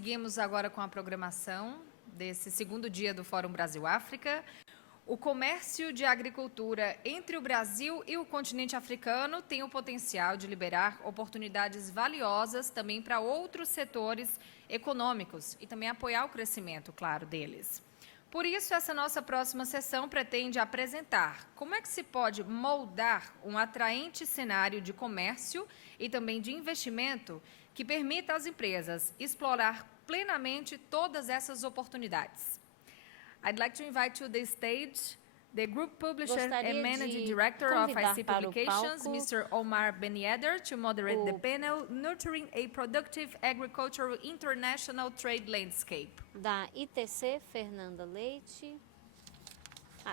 seguimos agora com a programação desse segundo dia do Fórum Brasil-África. O comércio de agricultura entre o Brasil e o continente africano tem o potencial de liberar oportunidades valiosas também para outros setores econômicos e também apoiar o crescimento, claro, deles. Por isso, essa nossa próxima sessão pretende apresentar como é que se pode moldar um atraente cenário de comércio e também de investimento que permita às empresas explorar plenamente todas essas oportunidades. I'd like to invite to the stage the Group Publisher and Managing Director of IC Publications, Mr. Omar Ben-Yedder, to moderate the panel Nurturing a Productive Agricultural International Trade Landscape. Da ITC, Fernanda Leite.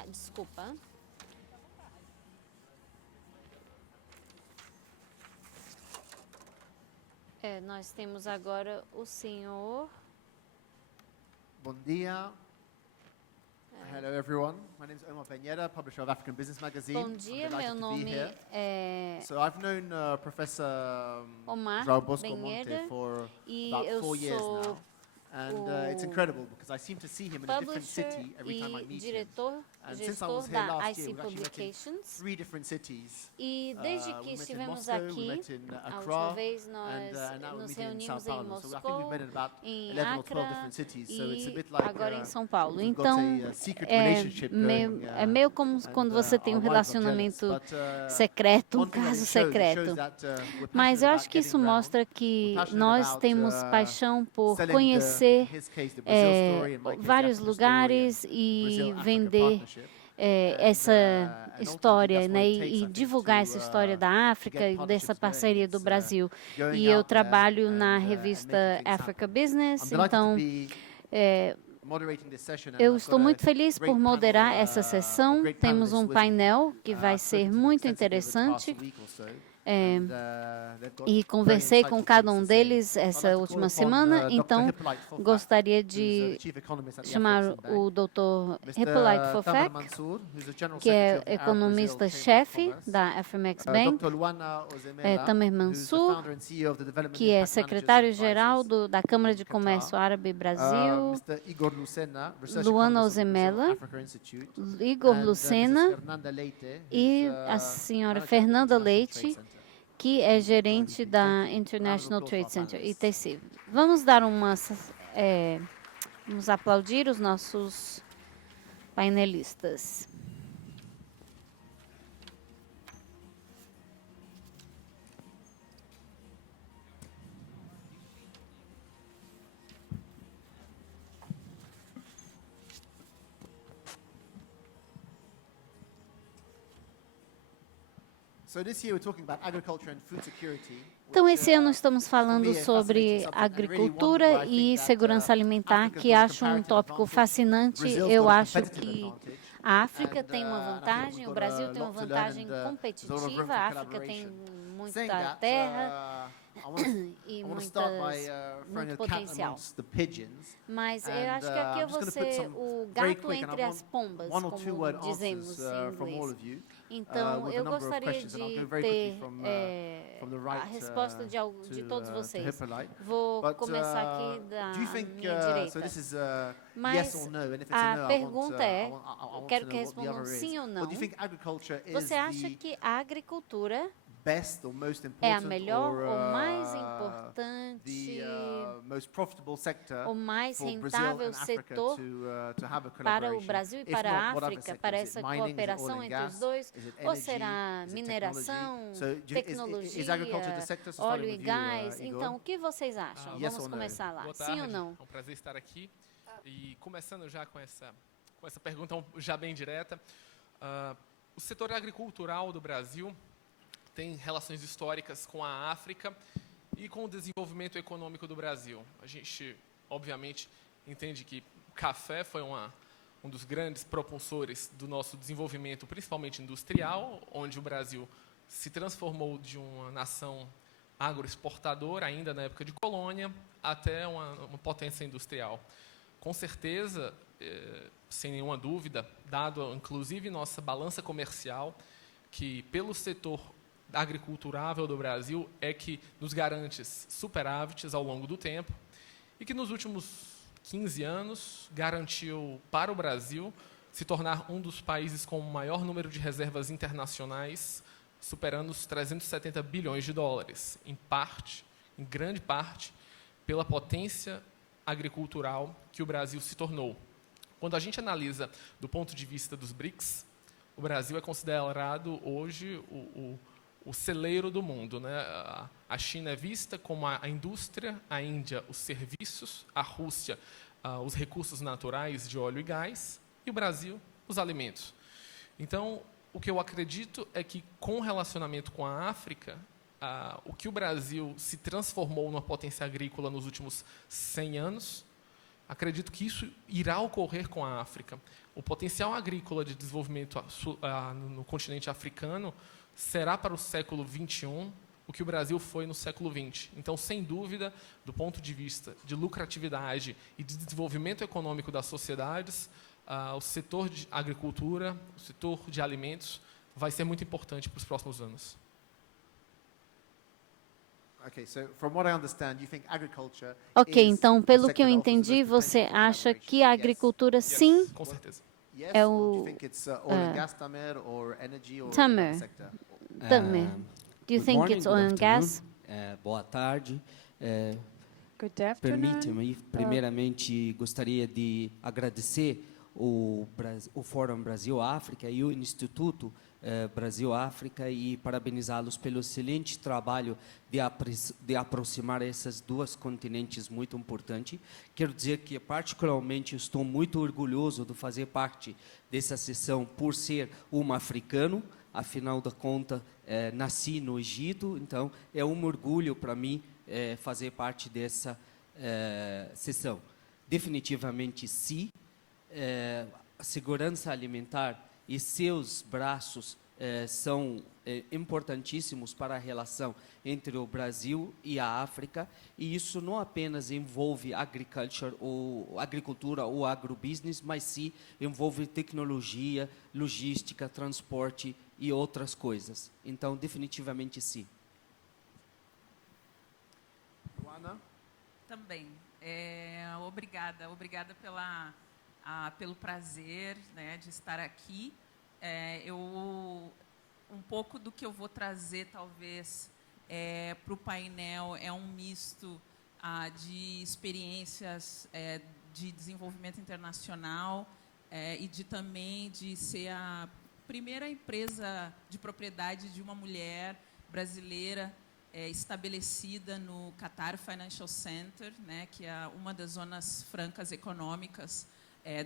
Desculpa. Nós temos agora o senhor... Bom dia. Hello everyone. My name is Omar Ben-Yedder, publisher of African Business Magazine. Bom dia, meu nome é So I've known Professor Omar João Bosco Ben-Yedder, Monte for e about eu 4 years sou now. And it's incredible because I seem to see him in a different city every time I meet him. And since I was here da last IC year, we've actually met in Publications. 3 different cities. E desde que we met in estivemos Moscow, we aqui, met in a Accra, última vez and nós now we're nos meeting in Sao reunimos em Paulo. So I think Moscou, we've met in about em 11 or 12 Accra different cities. So it's a e bit like agora em São Paulo. we've got Então, a secret relationship going, é meio como quando você tem um relacionamento secreto, um caso secreto. Mas eu acho que isso mostra que nós temos paixão por conhecer vários lugares e vender essa história, né, e divulgar essa história da África e dessa parceria do Brasil. E eu trabalho na revista Africa Business, então eu estou muito feliz por moderar essa sessão. Temos um painel que vai ser muito interessante. E conversei com cada um deles essa última semana, então gostaria de chamar o Dr. Hippolyte Fofek, que é economista-chefe da FMX Bank, Tamer Mansour, que é secretário-geral da Câmara de Comércio Árabe Brasil, Luana Ozemela, Igor Lucena e a senhora Fernanda Leite, que é gerente da International Trade Center, ITC. Vamos dar vamos aplaudir os nossos painelistas. Então, esse ano estamos falando sobre agricultura e segurança alimentar, que acho um tópico fascinante. Eu acho que a África tem uma vantagem, o Brasil tem uma vantagem competitiva, a África tem muita terra e muito potencial. Mas eu acho que aqui eu vou ser o gato entre as pombas, como dizemos em inglês. Então, eu gostaria de ter a resposta de todos vocês. Vou começar aqui da minha direita. Mas a pergunta é, eu quero que respondam sim ou não. Você acha que a agricultura é a melhor ou mais importante, o mais rentável setor para o Brasil e para a África, para essa cooperação entre os dois? Ou será mineração, tecnologia, óleo e gás? Então, o que vocês acham? Vamos começar lá. Sim ou não? É um prazer estar aqui. E começando já com essa pergunta já bem direta, o setor agricultural do Brasil tem relações históricas com a África e com o desenvolvimento econômico do Brasil. A gente, obviamente, entende que o café foi um dos grandes propulsores do nosso desenvolvimento, principalmente industrial, onde o Brasil se transformou de uma nação agroexportadora, ainda na época de colônia, até uma potência industrial. Com certeza, sem nenhuma dúvida, dado inclusive nossa balança comercial, que pelo setor agriculturável do Brasil é que nos garante superávites ao longo do tempo e que nos últimos 15 anos garantiu para o Brasil se tornar um dos países com o maior número de reservas internacionais, superando os 370 bilhões de dólares, em grande parte, pela potência agricultural que o Brasil se tornou. Quando a gente analisa do ponto de vista dos BRICS, o Brasil é considerado hoje o celeiro do mundo, né? A China é vista como a indústria, a Índia os serviços, a Rússia os recursos naturais de óleo e gás, e o Brasil os alimentos. Então, o que eu acredito é que, com o relacionamento com a África, o que o Brasil se transformou numa potência agrícola nos últimos 100 anos, acredito que isso irá ocorrer com a África. O potencial agrícola de desenvolvimento no continente africano será para o século XXI o que o Brasil foi no século XX. Então, sem dúvida, do ponto de vista de lucratividade e de desenvolvimento econômico das sociedades, o setor de agricultura, o setor de alimentos, vai ser muito importante para os próximos anos. Ok, então, pelo que eu entendi, você acha que a agricultura, sim, com certeza. é o... Tamer, do you think it's oil and gas? Boa tarde. Good afternoon. Permita-me, primeiramente, gostaria de agradecer o Fórum Brasil-África e o Instituto Brasil-África e parabenizá-los pelo excelente trabalho de aproximar esses dois continentes muito importantes. Quero dizer que, particularmente, estou muito orgulhoso de fazer parte dessa sessão por ser africano. Afinal da conta, nasci no Egito, então é um orgulho para mim fazer parte dessa sessão. Definitivamente, sim. A segurança alimentar e seus braços são importantíssimos para a relação entre o Brasil e a África, e isso não apenas envolve agricultura ou agrobusiness, mas sim envolve tecnologia, logística, transporte e outras coisas. Então, definitivamente, sim. Luana? Também. Obrigada pelo prazer, né, de estar aqui. Um pouco do que eu vou trazer, talvez, para o painel é um misto de experiências de desenvolvimento internacional e também de ser a primeira empresa de propriedade de uma mulher brasileira estabelecida no Qatar Financial Center, né, que é uma das zonas francas econômicas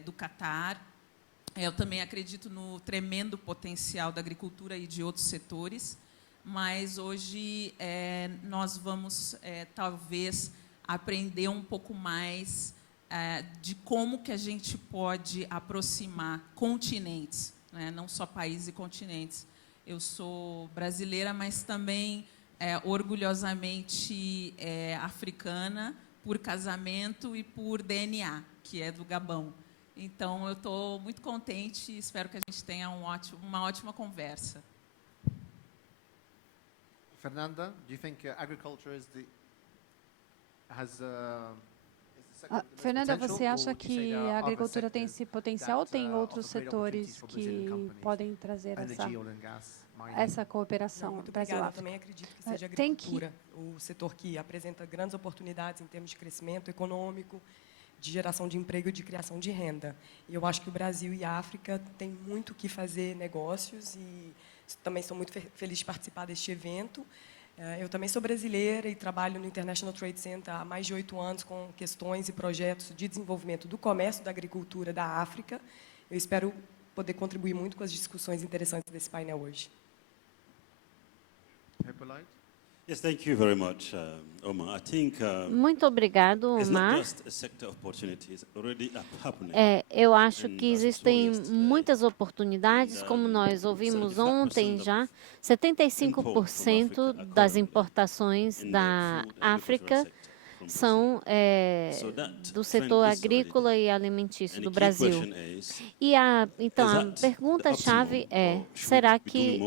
do Qatar. Eu também acredito no tremendo potencial da agricultura e de outros setores, mas hoje nós vamos, talvez, aprender um pouco mais de como que a gente pode aproximar continentes, né, não só países e continentes. Eu sou brasileira, mas também orgulhosamente africana por casamento e por DNA, que é do Gabão. Então, eu estou muito contente e espero que a gente tenha uma ótima conversa. Fernanda, do you think agriculture Fernanda, você acha que a agricultura tem esse potencial ou tem outros setores que podem trazer essa cooperação? Muito obrigada. Eu também acredito que seja a agricultura o setor que apresenta grandes oportunidades em termos de crescimento econômico, de geração de emprego e de criação de renda. E eu acho que o Brasil e a África têm muito que fazer negócios e também sou muito feliz de participar deste evento. Eu também sou brasileira e trabalho no International Trade Center há mais de 8 anos com questões e projetos de desenvolvimento do comércio da agricultura da África. Eu espero poder contribuir muito com as discussões interessantes desse painel hoje. Yes, thank you very much, Omar. I think Muito obrigado, Omar. Eu acho que existem muitas oportunidades, como nós ouvimos ontem já. 75% das importações da África são do setor agrícola e alimentício do Brasil. E então a pergunta-chave será que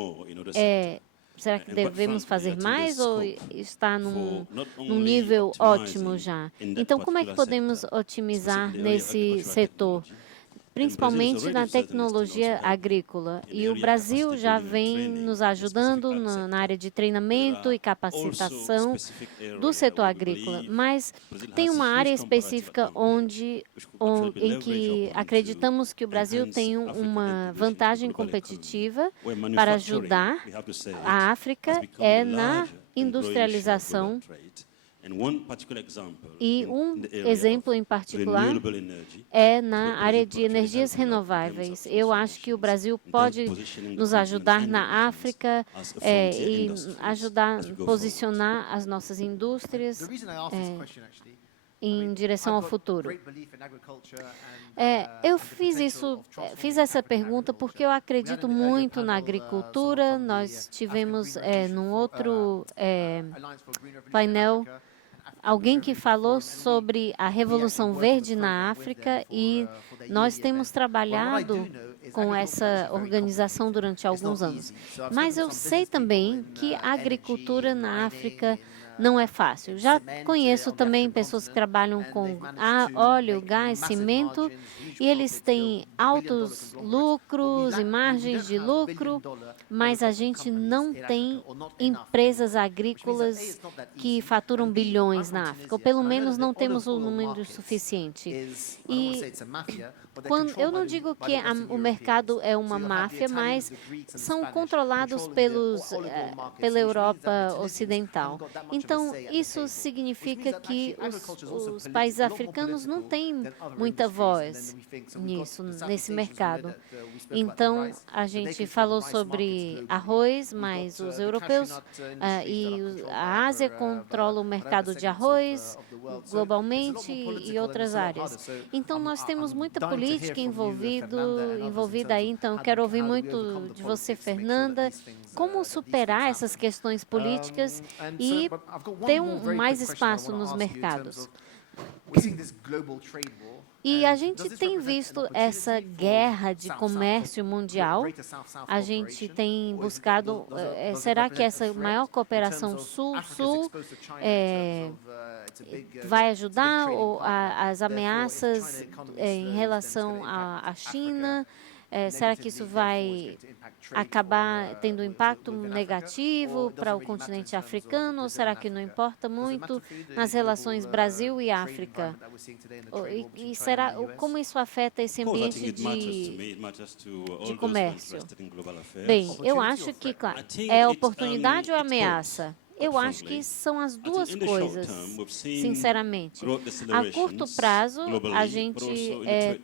Será que devemos fazer mais ou está num nível ótimo já? Então, como é que podemos otimizar nesse setor, principalmente na tecnologia agrícola? E o Brasil já vem nos ajudando na área de treinamento e capacitação do setor agrícola, mas tem uma área específica em que acreditamos que o Brasil tem uma vantagem competitiva para ajudar a África é na industrialização. E um exemplo em particular é na área de energias renováveis. Eu acho que o Brasil pode nos ajudar na África e ajudar a posicionar as nossas indústrias em direção ao futuro. Eu fiz essa pergunta porque eu acredito muito na agricultura. Nós tivemos num outro painel alguém que falou sobre a Revolução Verde na África e nós temos trabalhado com essa organização durante alguns anos. Mas eu sei também que a agricultura na África não é fácil. Já conheço também pessoas que trabalham com óleo, gás, cimento, e eles têm altos lucros e margens de lucro, mas a gente não tem empresas agrícolas que faturam bilhões na África, ou pelo menos não temos um número suficiente. E eu não digo que o mercado é uma máfia, mas são controlados pela Europa Ocidental. Então, isso significa que os países africanos não têm muita voz nesse mercado. Então, a gente falou sobre arroz, mas os europeus e a Ásia controlam o mercado de arroz globalmente e outras áreas. Então, nós temos muita política envolvida aí. Então, eu quero ouvir muito de você, Fernanda, como superar essas questões políticas e ter mais espaço nos mercados. E a gente tem visto essa guerra de comércio mundial. A gente tem buscado, será que essa maior cooperação Sul-Sul vai ajudar ou as ameaças em relação à China? Será que isso vai acabar tendo um impacto negativo para o continente africano, ou será que não importa muito nas relações Brasil e África? E como isso afeta esse ambiente de comércio? Bem, eu acho que, claro, é oportunidade ou ameaça? Eu acho que são as duas coisas, sinceramente. A curto prazo, a gente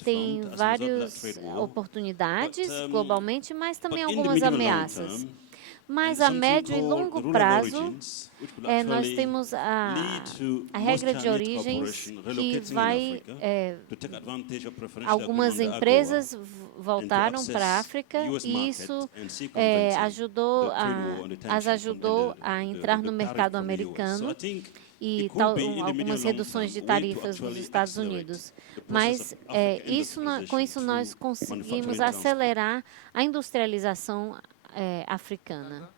tem várias oportunidades globalmente, mas também algumas ameaças. Mas a médio e longo prazo, nós temos a regra de origens que vai... algumas empresas voltaram para a África e isso as ajudou a entrar no mercado americano e algumas reduções de tarifas nos Estados Unidos. Mas com isso nós conseguimos acelerar a industrialização africana.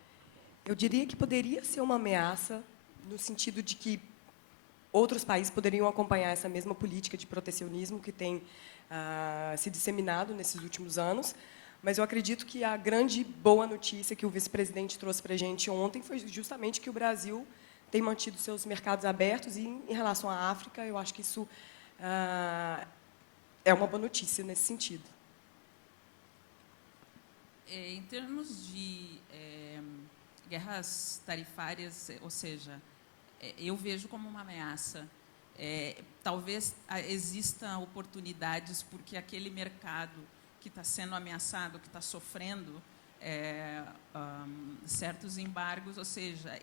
Eu diria que poderia ser uma ameaça no sentido de que outros países poderiam acompanhar essa mesma política de protecionismo que tem se disseminado nesses últimos anos, mas eu acredito que a grande boa notícia que o vice-presidente trouxe para a gente ontem foi justamente que o Brasil tem mantido seus mercados abertos e, em relação à África, eu acho que isso é uma boa notícia nesse sentido. Em termos de guerras tarifárias, ou seja, eu vejo como uma ameaça. Talvez existam oportunidades porque aquele mercado que está sendo ameaçado, que está sofrendo certos embargos, ou seja,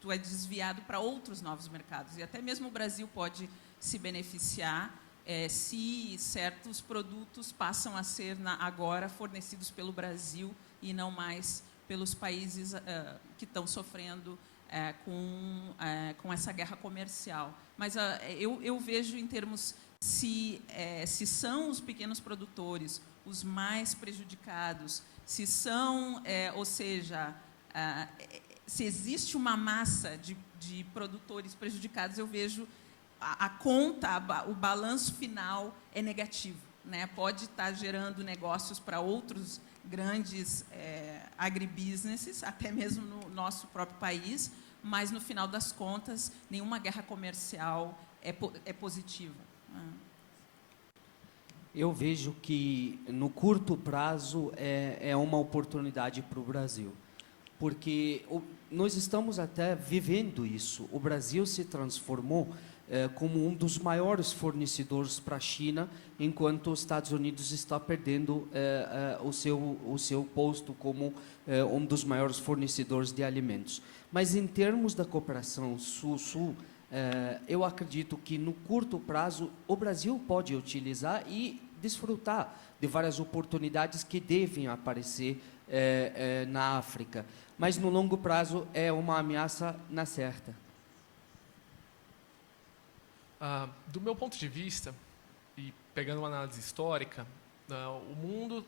tu é desviado para outros novos mercados. E até mesmo o Brasil pode se beneficiar se certos produtos passam a ser agora fornecidos pelo Brasil e não mais pelos países que estão sofrendo com essa guerra comercial. Mas eu vejo em termos, se são os pequenos produtores os mais prejudicados, se são, ou seja, se existe uma massa de produtores prejudicados, eu vejo a conta, o balanço final é negativo, né? Pode estar gerando negócios para outros grandes agribusinesses, até mesmo no nosso próprio país, mas, no final das contas, nenhuma guerra comercial é positiva. Eu vejo que, no curto prazo, é uma oportunidade para o Brasil, porque nós estamos até vivendo isso. O Brasil se transformou como um dos maiores fornecedores para a China, enquanto os Estados Unidos está perdendo o seu posto como um dos maiores fornecedores de alimentos. Mas, em termos da cooperação Sul-Sul, eu acredito que, no curto prazo, o Brasil pode utilizar e desfrutar de várias oportunidades que devem aparecer na África. Mas, no longo prazo, é uma ameaça na certa. Do meu ponto de vista, e pegando uma análise histórica, o mundo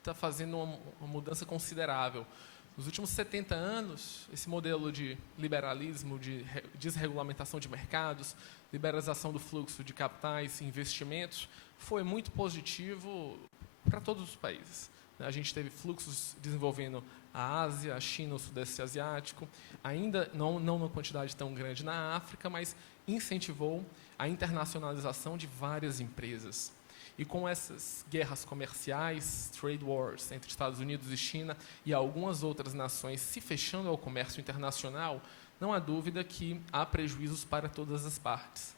está fazendo uma mudança considerável. Nos últimos 70 anos, esse modelo de liberalismo, de desregulamentação de mercados, liberalização do fluxo de capitais e investimentos, foi muito positivo para todos os países. A gente teve fluxos desenvolvendo a Ásia, a China, o Sudeste Asiático, ainda não numa quantidade tão grande na África, mas incentivou a internacionalização de várias empresas. E com essas guerras comerciais, trade wars, entre Estados Unidos e China e algumas outras nações se fechando ao comércio internacional, não há dúvida que há prejuízos para todas as partes.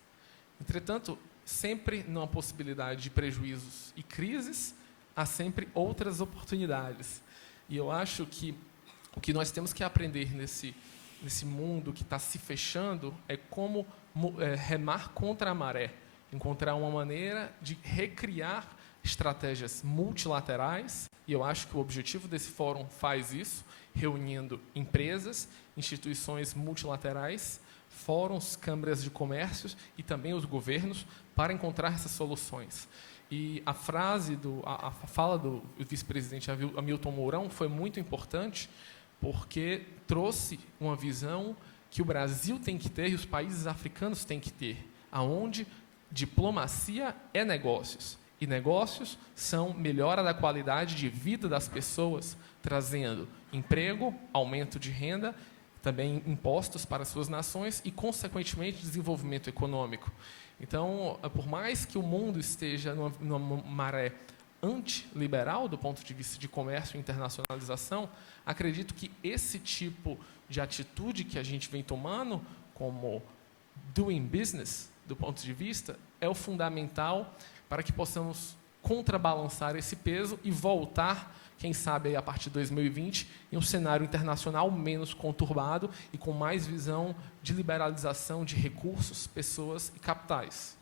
Entretanto, sempre numa possibilidade de prejuízos e crises, há sempre outras oportunidades. E eu acho que o que nós temos que aprender nesse mundo que está se fechando é como remar contra a maré, encontrar uma maneira de recriar estratégias multilaterais, e eu acho que o objetivo desse fórum faz isso, reunindo empresas, instituições multilaterais, fóruns, câmaras de comércio e também os governos para encontrar essas soluções. E a fala do vice-presidente Hamilton Mourão foi muito importante, porque trouxe uma visão que o Brasil tem que ter e os países africanos têm que ter, aonde diplomacia é negócios, e negócios são melhora da qualidade de vida das pessoas, trazendo emprego, aumento de renda, também impostos para suas nações e, consequentemente, desenvolvimento econômico. Então, por mais que o mundo esteja numa maré antiliberal do ponto de vista de comércio e internacionalização, acredito que esse tipo de atitude que a gente vem tomando, como doing business, do ponto de vista, é o fundamental para que possamos contrabalançar esse peso e voltar, quem sabe, aí, a partir de 2020, em um cenário internacional menos conturbado e com mais visão de liberalização de recursos, pessoas e capitais.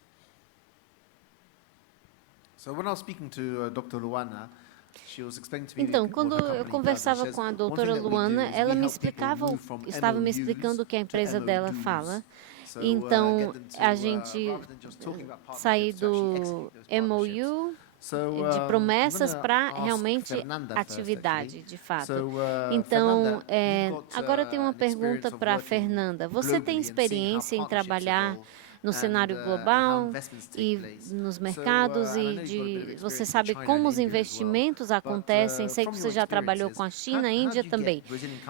Então, quando eu conversava com a doutora Luana, ela estava me explicando o que a empresa dela fala. Então, a gente saiu do MOU de promessas para realmente atividade, de fato. Então, agora eu tenho uma pergunta para a Fernanda. Você tem experiência em trabalhar no cenário global e nos mercados, e você sabe como os investimentos acontecem? Sei que você já trabalhou com a China, a Índia também.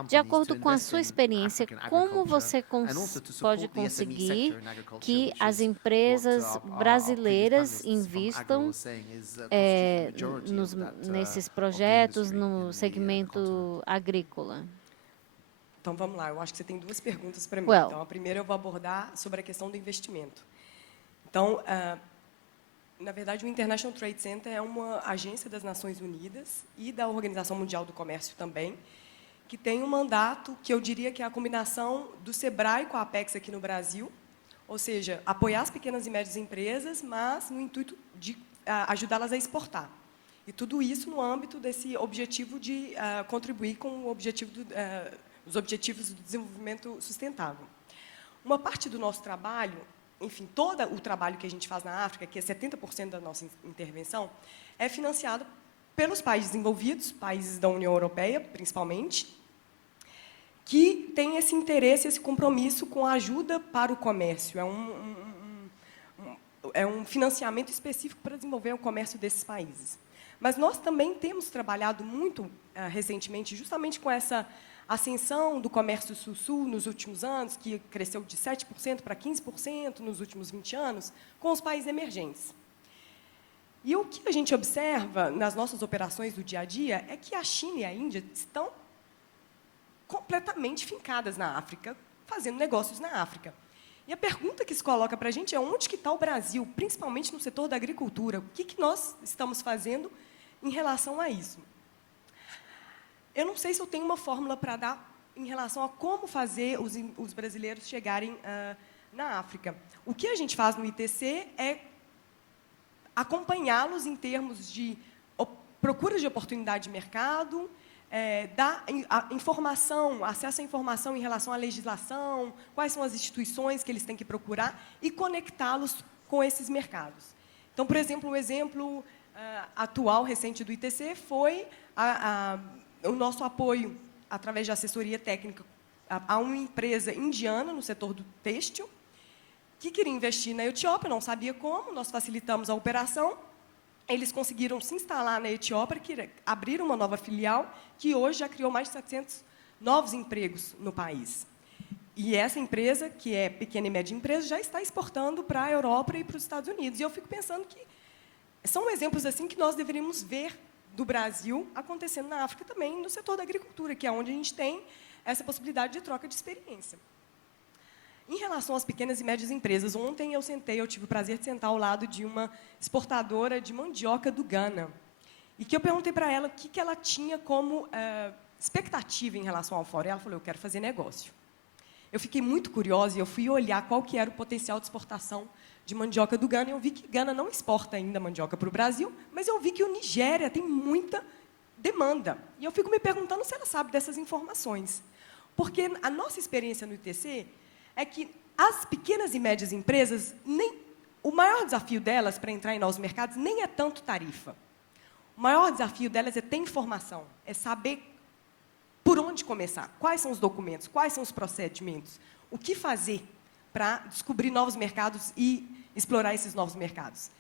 De acordo com a sua experiência, como você pode conseguir que as empresas brasileiras invistam nesses projetos no segmento agrícola? Então, vamos lá. Eu acho que você tem duas perguntas para mim. Então, a primeira eu vou abordar sobre a questão do investimento. Então, na verdade, o International Trade Center é uma agência das Nações Unidas e da Organização Mundial do Comércio também, que tem um mandato que eu diria que é a combinação do SEBRAE com a Apex aqui no Brasil, ou seja, apoiar as pequenas e médias empresas, mas no intuito de ajudá-las a exportar. E tudo isso no âmbito desse objetivo de contribuir com o objetivo os objetivos do desenvolvimento sustentável. Uma parte do nosso trabalho, enfim, todo o trabalho que a gente faz na África, que é 70% da nossa intervenção, é financiado pelos países desenvolvidos, países da União Europeia, principalmente, que têm esse interesse, esse compromisso com a ajuda para o comércio. É um financiamento específico para desenvolver o comércio desses países. Mas nós também temos trabalhado muito recentemente, justamente com essa ascensão do comércio sul-sul nos últimos anos, que cresceu de 7% para 15% nos últimos 20 anos, com os países emergentes. E o que a gente observa nas nossas operações do dia a dia é que a China e a Índia estão completamente fincadas na África, fazendo negócios na África. E a pergunta que se coloca para a gente é onde que está o Brasil, principalmente no setor da agricultura? O que nós estamos fazendo em relação a isso? Eu não sei se eu tenho uma fórmula para dar em relação a como fazer os brasileiros chegarem na África. O que a gente faz no ITC é acompanhá-los em termos de procura de oportunidade de mercado, dar informação, acesso à informação em relação à legislação, quais são as instituições que eles têm que procurar e conectá-los com esses mercados. Então, por exemplo, um exemplo atual, recente do ITC, foi o nosso apoio, através de assessoria técnica, a uma empresa indiana no setor do têxtil, que queria investir na Etiópia, não sabia como, nós facilitamos a operação, eles conseguiram se instalar na Etiópia, abriram uma nova filial, que hoje já criou mais de 700 novos empregos no país. E essa empresa, que é pequena e média empresa, já está exportando para a Europa e para os Estados Unidos. E eu fico pensando que são exemplos assim que nós deveríamos ver do Brasil acontecendo na África também, no setor da agricultura, que é onde a gente tem essa possibilidade de troca de experiência. Em relação às pequenas e médias empresas, ontem eu tive o prazer de sentar ao lado de uma exportadora de mandioca do Ghana, e que eu perguntei para ela o que ela tinha como expectativa em relação ao fórum. E ela falou, eu quero fazer negócio. Eu fiquei muito curiosa e eu fui olhar qual que era o potencial de exportação de mandioca do Ghana, e eu vi que Ghana não exporta ainda mandioca para o Brasil, mas eu vi que o Nigéria tem muita demanda. E eu fico me perguntando se ela sabe dessas informações. Porque a nossa experiência no ITC é que as pequenas e médias empresas, o maior desafio delas para entrar em novos mercados nem é tanto tarifa. O maior desafio delas é ter informação, é saber por onde começar, quais são os documentos, quais são os procedimentos, o que fazer para descobrir novos mercados e explorar esses novos mercados.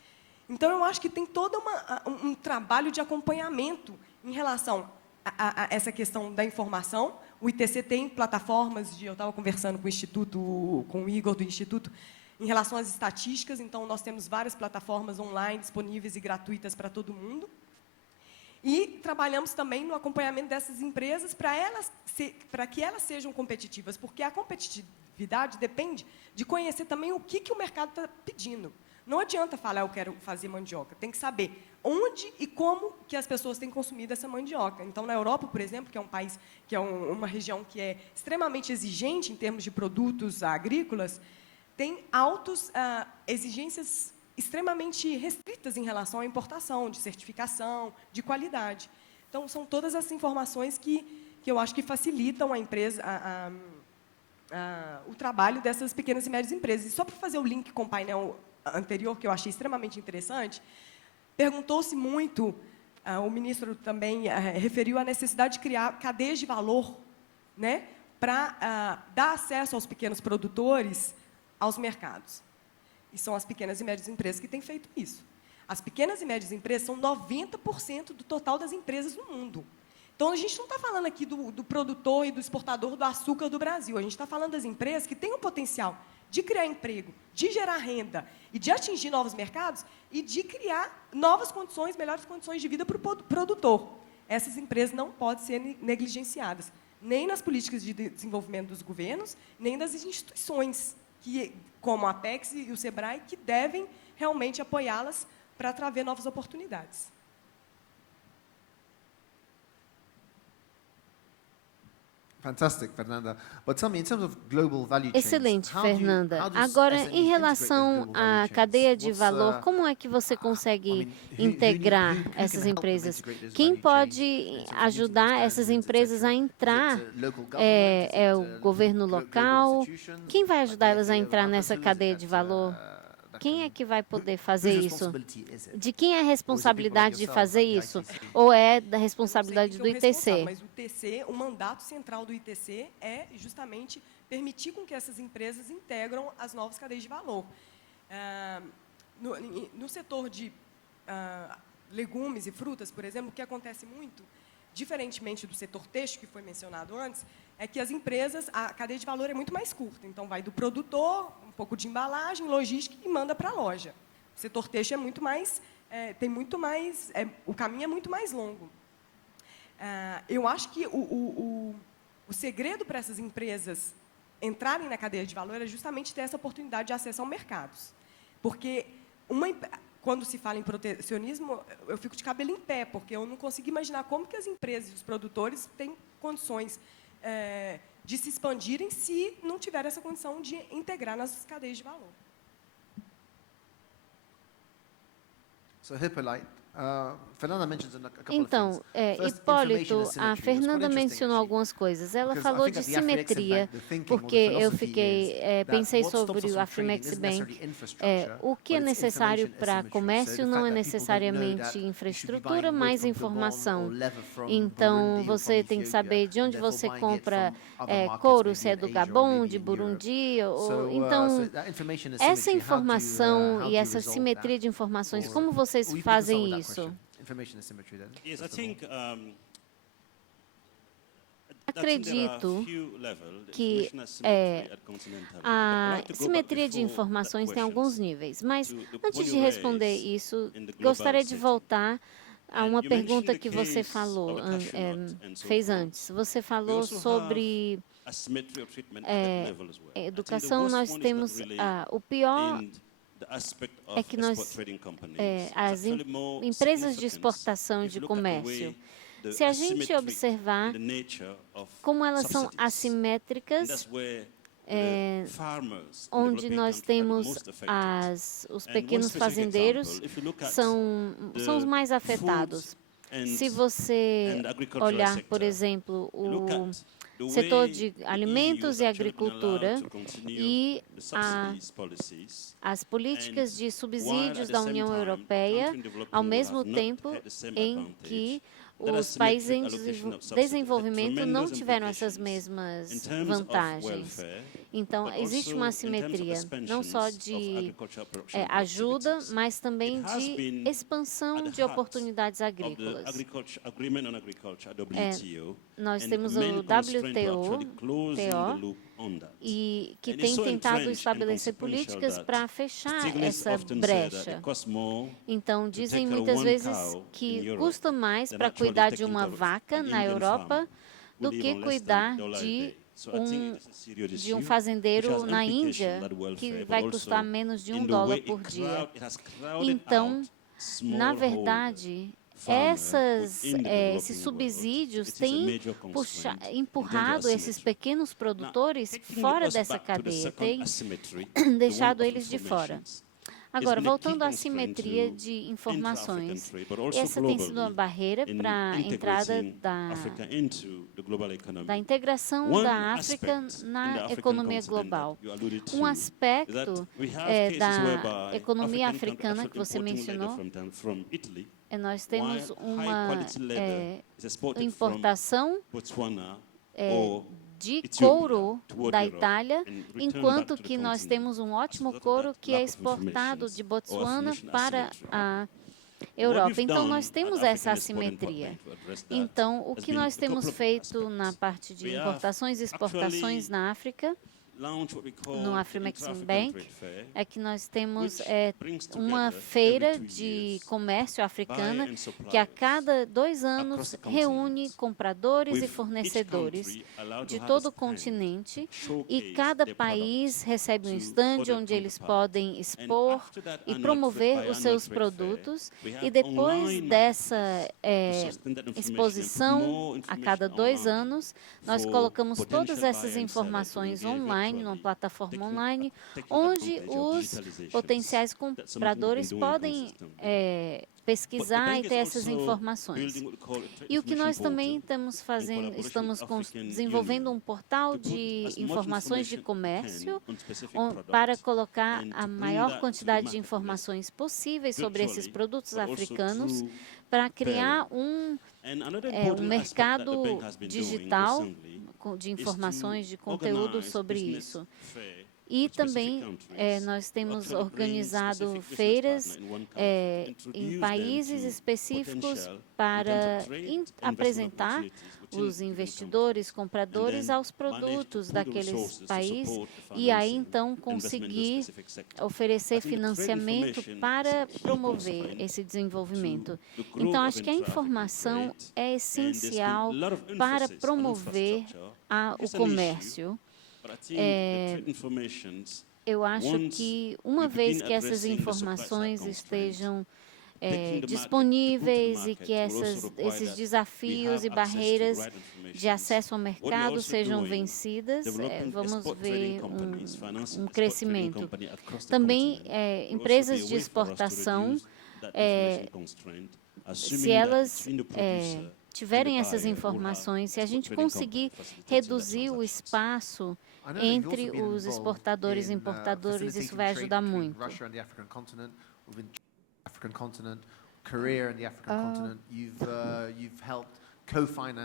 Então, eu acho que tem todo um trabalho de acompanhamento em relação a essa questão da informação. O ITC tem plataformas, eu estava conversando com o Instituto, com o Igor do Instituto, em relação às estatísticas, então nós temos várias plataformas online disponíveis e gratuitas para todo mundo. E trabalhamos também no acompanhamento dessas empresas para que elas sejam competitivas, porque a competitividade depende de conhecer também o que o mercado está pedindo. Não adianta falar, eu quero fazer mandioca, tem que saber onde e como que as pessoas têm consumido essa mandioca. Então, na Europa, por exemplo, que é um país, que é uma região que é extremamente exigente em termos de produtos agrícolas, tem altas exigências extremamente restritas em relação à importação, de certificação, de qualidade. Então, são todas essas informações que eu acho que facilitam a empresa, o trabalho dessas pequenas e médias empresas. E só para fazer o link com o painel anterior, que eu achei extremamente interessante, perguntou-se muito, o ministro também referiu a necessidade de criar cadeias de valor, né, para dar acesso aos pequenos produtores aos mercados. E são as pequenas e médias empresas que têm feito isso. As pequenas e médias empresas são 90% do total das empresas no mundo. Então, a gente não está falando aqui do produtor e do exportador do açúcar do Brasil. A gente está falando das empresas que têm o potencial de criar emprego, de gerar renda e de atingir novos mercados e de criar novas condições, melhores condições de vida para o produtor. Essas empresas não podem ser negligenciadas, nem nas políticas de desenvolvimento dos governos, nem das instituições, como a Apex e o SEBRAE, que devem realmente apoiá-las para trazer novas oportunidades. Fantastic, Fernanda. But tell me, in terms of global value chains, excelente, Fernanda. Agora, em relação à cadeia de valor, como é que você consegue integrar essas empresas? Quem pode ajudar essas empresas a entrar? É o governo local? Quem vai ajudar elas a entrar nessa cadeia de valor? quem é que vai poder fazer isso? De quem é a responsabilidade de fazer isso? Ou é da responsabilidade do ITC? Mas o mandato central do ITC é justamente permitir com que essas empresas integram as novas cadeias de valor. No setor de legumes e frutas, por exemplo, o que acontece muito, diferentemente do setor têxtil, que foi mencionado antes, é que as empresas, a cadeia de valor é muito mais curta. Então, vai do produtor, um pouco de embalagem, logística e manda para a loja. O setor têxtil é muito mais, tem muito mais, o caminho é muito mais longo. Eu acho que o segredo para essas empresas entrarem na cadeia de valor é justamente ter essa oportunidade de acesso ao mercado. Porque quando se fala em protecionismo, eu fico de cabelo em pé, porque eu não consigo imaginar como que as empresas e os produtores têm condições de se expandirem se não tiver essa condição de integrar nas cadeias de valor. Então, Hipólito, a Fernanda mencionou algumas coisas. Ela falou de simetria, porque eu pensei sobre o Afrimex Bank. O que é necessário para comércio não é necessariamente infraestrutura, mas informação. Então, você tem que saber de onde você compra couro, se é do Gabon, de Burundi. Então, essa informação e essa simetria de informações, como vocês fazem isso? Yes, I think, acredito que a simetria de informações tem alguns níveis, mas antes de responder isso, gostaria de voltar a uma pergunta que você fez antes. Você falou sobre educação. Nós temos o pior é que as empresas de exportação e de comércio, se a gente observar como elas são assimétricas, onde nós temos os pequenos fazendeiros são os mais afetados. Se você olhar, por exemplo, o setor de alimentos e agricultura e as políticas de subsídios da União Europeia, ao mesmo tempo em que os países em desenvolvimento não tiveram essas mesmas vantagens. Então, existe uma assimetria, não só de ajuda, mas também de expansão de oportunidades agrícolas. Nós temos o WTO, e que tem tentado estabelecer políticas para fechar essa brecha. Então, dizem muitas vezes que custa mais para cuidar de uma vaca na Europa do que cuidar de um fazendeiro na Índia, que vai custar menos de $1 por dia. Então, na verdade, esses subsídios têm empurrado esses pequenos produtores fora dessa cadeia, têm deixado eles de fora. Agora, voltando à simetria de informações, essa tem sido uma barreira para a entrada da integração da África na economia global. Um aspecto da economia africana que você mencionou, nós temos uma importação de couro da Itália, enquanto que nós temos um ótimo couro que é exportado de Botsuana para a Europa. Então, nós temos essa assimetria. Então, o que nós temos feito na parte de importações e exportações na África, no Afrimex Bank, é que nós temos uma feira de comércio africana que a cada 2 anos reúne compradores e fornecedores de todo o continente, e cada país recebe um stand onde eles podem expor e promover os seus produtos, e depois dessa exposição, a cada 2 anos, nós colocamos todas essas informações online, numa plataforma online, onde os potenciais compradores podem pesquisar e ter essas informações. E o que nós também estamos desenvolvendo um portal de informações de comércio para colocar a maior quantidade de informações possíveis sobre esses produtos africanos para criar um mercado digital de informações, de conteúdo sobre isso. E também nós temos organizado feiras em países específicos para apresentar os investidores, compradores aos produtos daqueles países e aí então conseguir oferecer financiamento para promover esse desenvolvimento. Então, acho que a informação é essencial para promover o comércio. Eu acho que uma vez que essas informações estejam disponíveis e que esses desafios e barreiras de acesso ao mercado sejam vencidas, vamos ver um crescimento. Também empresas de exportação, se elas tiverem essas informações, se a gente conseguir reduzir o espaço entre os exportadores e importadores, isso vai ajudar muito.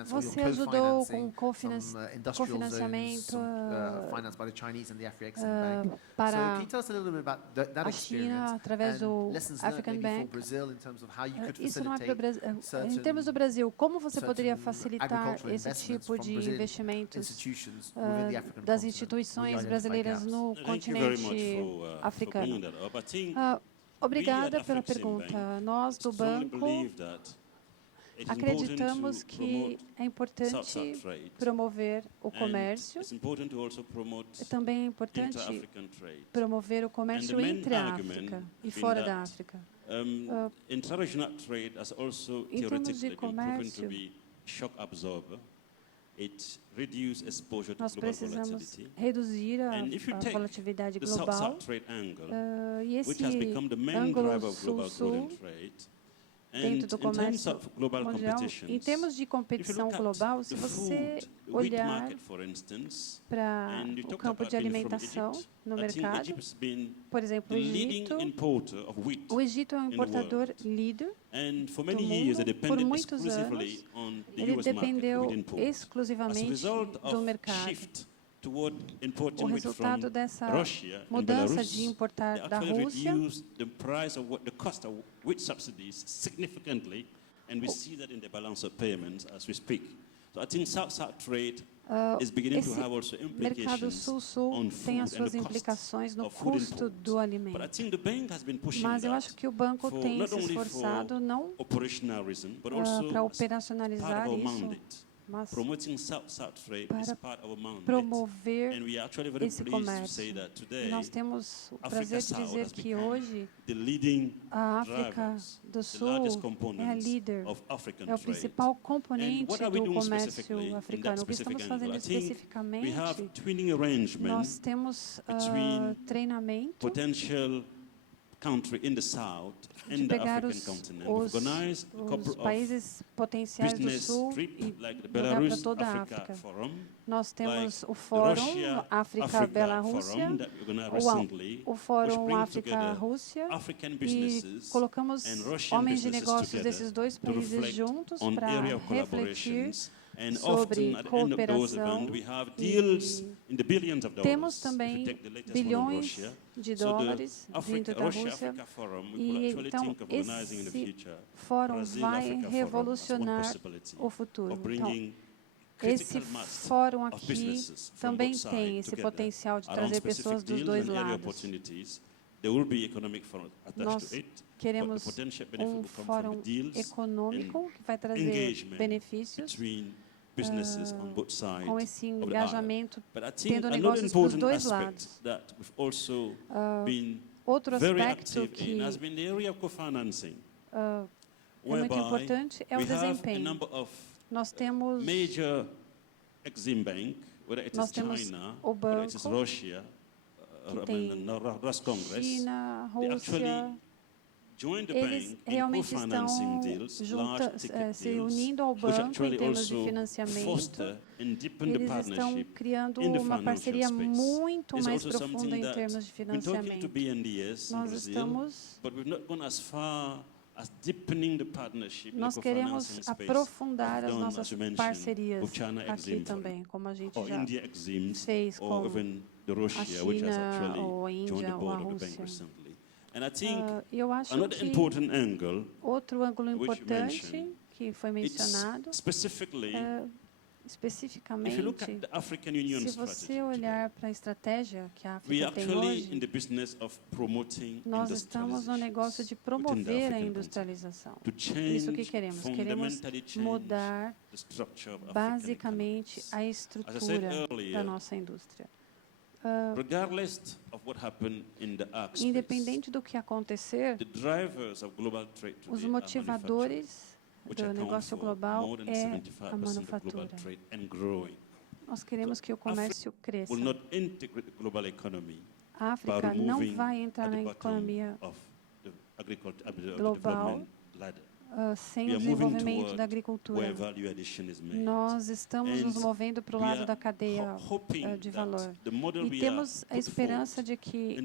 Você ajudou com cofinanciamento para a China através do African Bank. Isso não é para o Brasil. Em termos do Brasil, como você poderia facilitar esse tipo de investimentos das instituições brasileiras no continente africano? Obrigada pela pergunta. Nós, do banco, acreditamos que é importante promover o comércio. Também é importante promover o comércio entre a África e fora da África. Em termos de comércio, nós precisamos reduzir a volatilidade global. E esse ângulo sul-sul dentro do comércio mundial. Em termos de competição global, se você olhar para o campo de alimentação no mercado, por exemplo, o Egito é um importador líder do mundo. Por muitos anos, ele dependeu exclusivamente do mercado. O resultado dessa mudança de importar da Rússia esse mercado sul-sul tem as suas implicações no custo do alimento. Mas eu acho que o banco tem se esforçado não para operacionalizar isso, mas para promover esse comércio. E nós temos o prazer de dizer que hoje a África do Sul é a líder, é o principal componente do comércio africano. O que estamos fazendo especificamente, nós temos treinamento de pegar os países potenciais do Sul e levar para toda a África. Nós temos o Fórum África-Belarússia, o Fórum África-Rússia, e colocamos homens de negócios desses dois países juntos para refletir sobre cooperação e temos também bilhões de dólares dentro da Rússia e então esse fórum vai revolucionar o futuro. Então, esse fórum aqui também tem esse potencial de trazer pessoas dos dois lados. Nós queremos um fórum econômico que vai trazer benefícios com esse engajamento, tendo negócios dos dois lados. Outro aspecto que é muito importante é o desempenho. Nós temos o banco, que tem China, Rússia, eles realmente estão se unindo ao banco em termos de financiamento. Eles estão criando uma parceria muito mais profunda em termos de financiamento. Nós estamos... Nós queremos aprofundar as nossas parcerias aqui também, como a gente já fez com a China, ou a Índia, ou a Rússia. Eu acho que outro ângulo importante que foi mencionado, especificamente, se você olhar para a estratégia que a África tem hoje, nós estamos no negócio de promover a industrialização. Isso que queremos. Queremos mudar basicamente a estrutura da nossa indústria. Independente do que acontecer, os motivadores do negócio global é a manufatura. Nós queremos que o comércio cresça. A África não vai entrar na economia global sem o desenvolvimento da agricultura. Nós estamos nos movendo para o lado da cadeia de valor. E temos a esperança de que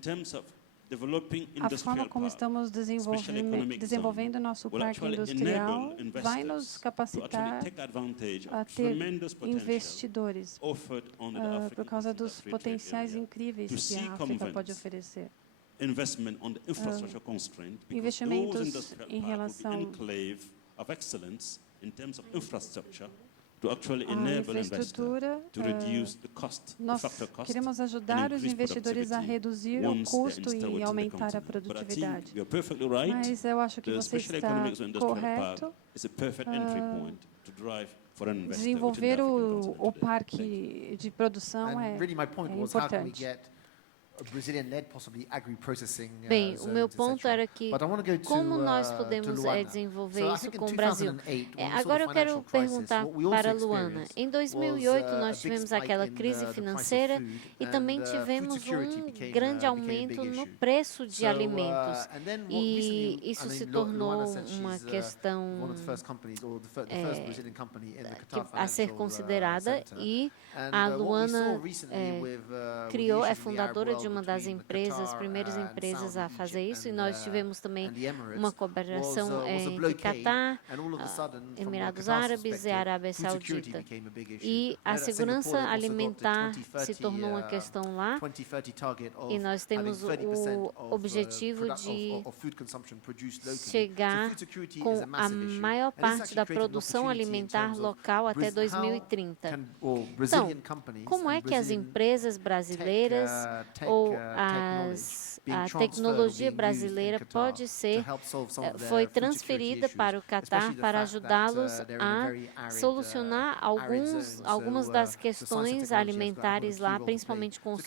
a forma como estamos desenvolvendo nosso parque industrial vai nos capacitar a ter investidores por causa dos potenciais incríveis que a África pode oferecer. Investimentos em relação à infraestrutura, nós queremos ajudar os investidores a reduzir o custo e aumentar a produtividade. Mas eu acho que você está correto. Desenvolver o parque de produção é importante. Bem, o meu ponto era que como nós podemos desenvolver isso com o Brasil. Agora eu quero perguntar para a Luana. Em 2008 nós tivemos aquela crise financeira e também tivemos um grande aumento no preço de alimentos. E isso se tornou uma questão a ser considerada e a Luana é fundadora de uma das empresas, primeiras empresas a fazer isso, e nós tivemos também uma cooperação entre Catar, Emirados Árabes e Arábia Saudita. E a segurança alimentar se tornou uma questão lá, e nós temos o objetivo de chegar com a maior parte da produção alimentar local até 2030. Então, como é que as empresas brasileiras ou a tecnologia brasileira pode ser, foi transferida para o Catar para ajudá-los a solucionar algumas das questões alimentares lá, principalmente com o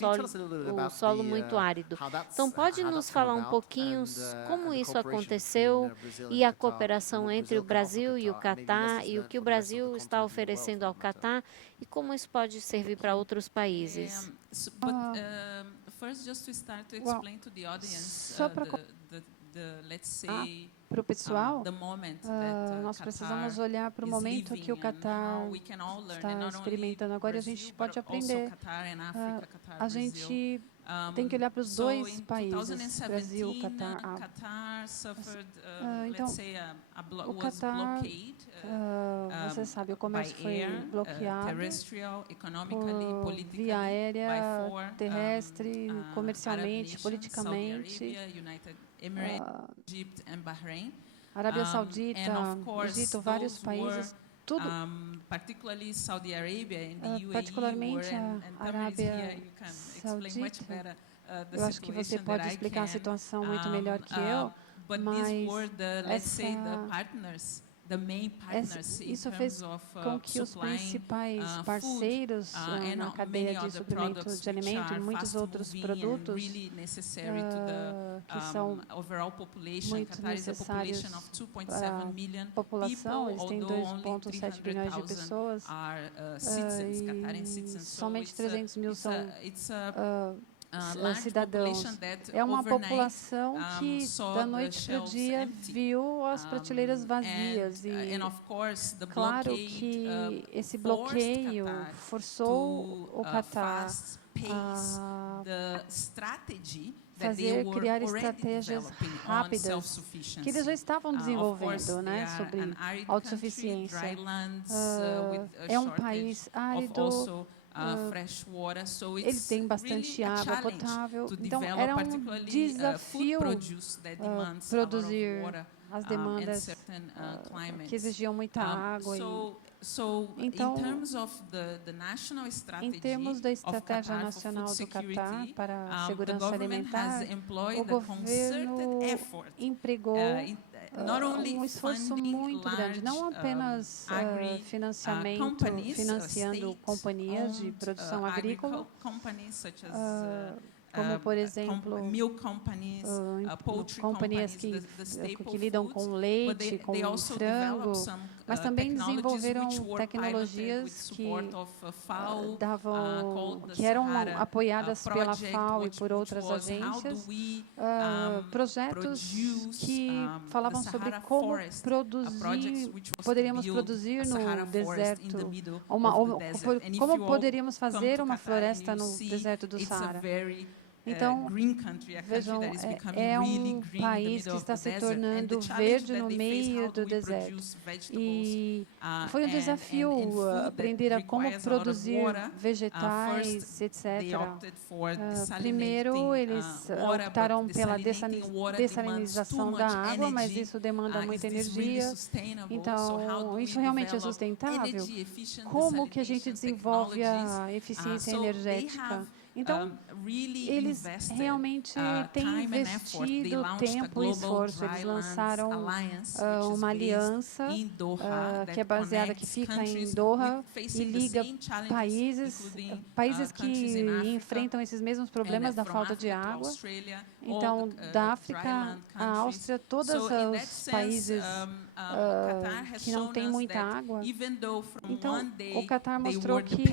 solo muito árido. Então, pode nos falar um pouquinho como isso aconteceu e a cooperação entre o Brasil e o Catar e o que o Brasil está oferecendo ao Catar e como isso pode servir para outros países? First, just to start to explain to the audience, let's say, para o pessoal, nós precisamos olhar para o momento que o Catar está experimentando agora e a gente pode aprender. A gente tem que olhar para os dois países, Brasil e Catar. Então, o Catar, você sabe, o comércio foi bloqueado por via aérea, terrestre, comercialmente, politicamente. Arábia Saudita, Egito, vários países, tudo. Particularmente a Arábia Saudita. Eu acho que você pode explicar a situação muito melhor que eu, mas isso fez com que os principais parceiros na cadeia de suprimento de alimento e muitos outros produtos que são muito necessários para a população, eles têm 2,7 bilhões de pessoas e somente 300 mil são cidadãos. É uma população que, da noite para o dia, viu as prateleiras vazias. E, claro que esse bloqueio forçou o Catar a criar estratégias rápidas que eles já estavam desenvolvendo, né, sobre autossuficiência. É um país árido, ele tem bastante água potável, então era um desafio produzir as demandas que exigiam muita água. Então, em termos da estratégia nacional do Catar para a segurança alimentar, o governo empregou um esforço muito grande, não apenas financiando companhias de produção agrícola, como, por exemplo, companhias que lidam com leite, com frango, mas também desenvolveram tecnologias que eram apoiadas pela FAO e por outras agências, projetos que falavam sobre como poderíamos produzir no deserto, como poderíamos fazer uma floresta no deserto do Saara. Então, vejam, é um país que está se tornando verde no meio do deserto. E foi um desafio aprender a como produzir vegetais, etc. Primeiro, eles optaram pela dessalinização da água, mas isso demanda muita energia. Então, isso realmente é sustentável? Como que a gente desenvolve a eficiência energética? Então, eles realmente têm investido tempo e esforço. Eles lançaram uma aliança que é baseada, que fica em Doha e liga países que enfrentam esses mesmos problemas da falta de água. Então, da África à Áustria, todos os países que não têm muita água. Então, o Catar mostrou que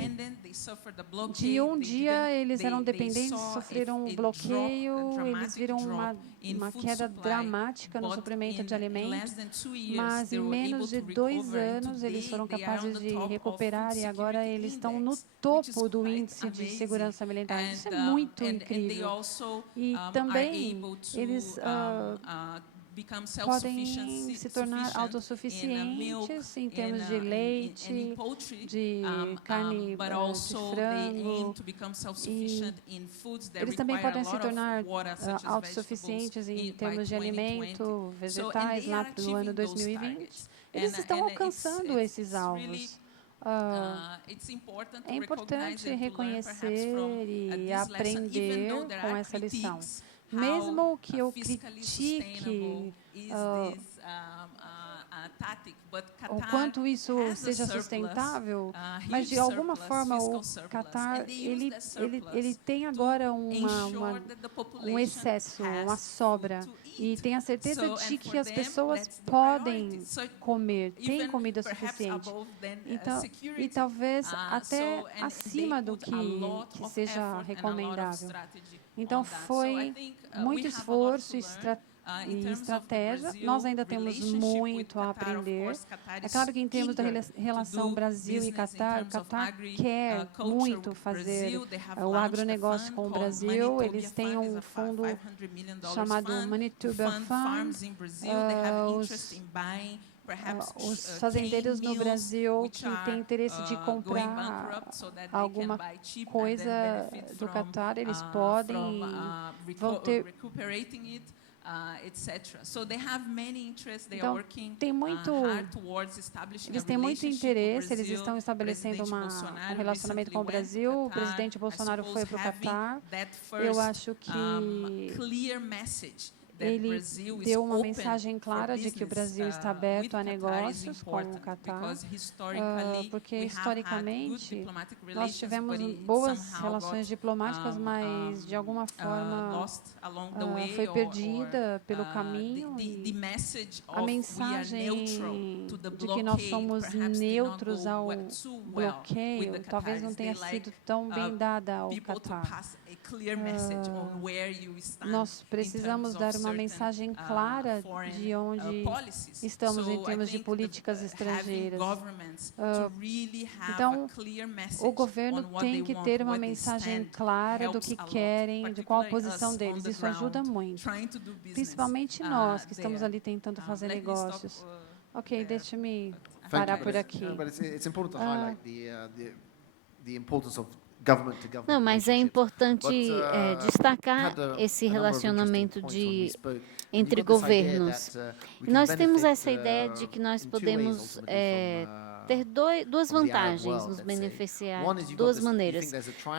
de um dia eles eram dependentes, sofreram um bloqueio, eles viram uma queda dramática no suprimento de alimentos, mas em menos de 2 anos eles foram capazes de recuperar e agora eles estão no topo do índice de segurança alimentar. Isso é muito incrível. E também eles podem se tornar autossuficientes em termos de leite, de carne de frango, e eles também podem se tornar autossuficientes em termos de alimento, vegetais, lá para o ano 2020. Eles estão alcançando esses alvos. É importante reconhecer e aprender com essa lição. Mesmo que eu critique o quanto isso seja sustentável, mas de alguma forma o Catar ele tem agora um excesso, uma sobra, e tem a certeza de que as pessoas podem comer, têm comida suficiente. Então, e talvez até acima do que seja recomendável. Então, foi muito esforço e estratégia. Nós ainda temos muito a aprender. É claro que em termos da relação Brasil e Catar, o Catar quer muito fazer o agronegócio com o Brasil. Eles têm um fundo chamado Manitoba Fund. Os fazendeiros no Brasil que têm interesse de comprar alguma coisa do Catar, eles podem, vão ter... Então, eles têm muito interesse, eles estão estabelecendo um relacionamento com o Brasil. O presidente Bolsonaro foi para o Catar. Eu acho que ele deu uma mensagem clara de que o Brasil está aberto a negócios com o Catar, porque historicamente nós tivemos boas relações diplomáticas, mas de alguma forma foi perdida pelo caminho, e a mensagem de que nós somos neutros ao bloqueio talvez não tenha sido tão bem dada ao Catar. Nós precisamos dar uma mensagem clara de onde estamos em termos de políticas estrangeiras. Então, o governo tem que ter uma mensagem clara do que querem, de qual a posição deles. Isso ajuda muito, principalmente nós que estamos ali tentando fazer negócios. Ok, deixa-me parar por aqui. It's important to highlight the importance of government to government. Não, mas é importante destacar esse relacionamento entre governos. E nós temos essa ideia de que nós podemos ter duas vantagens, nos beneficiar de duas maneiras.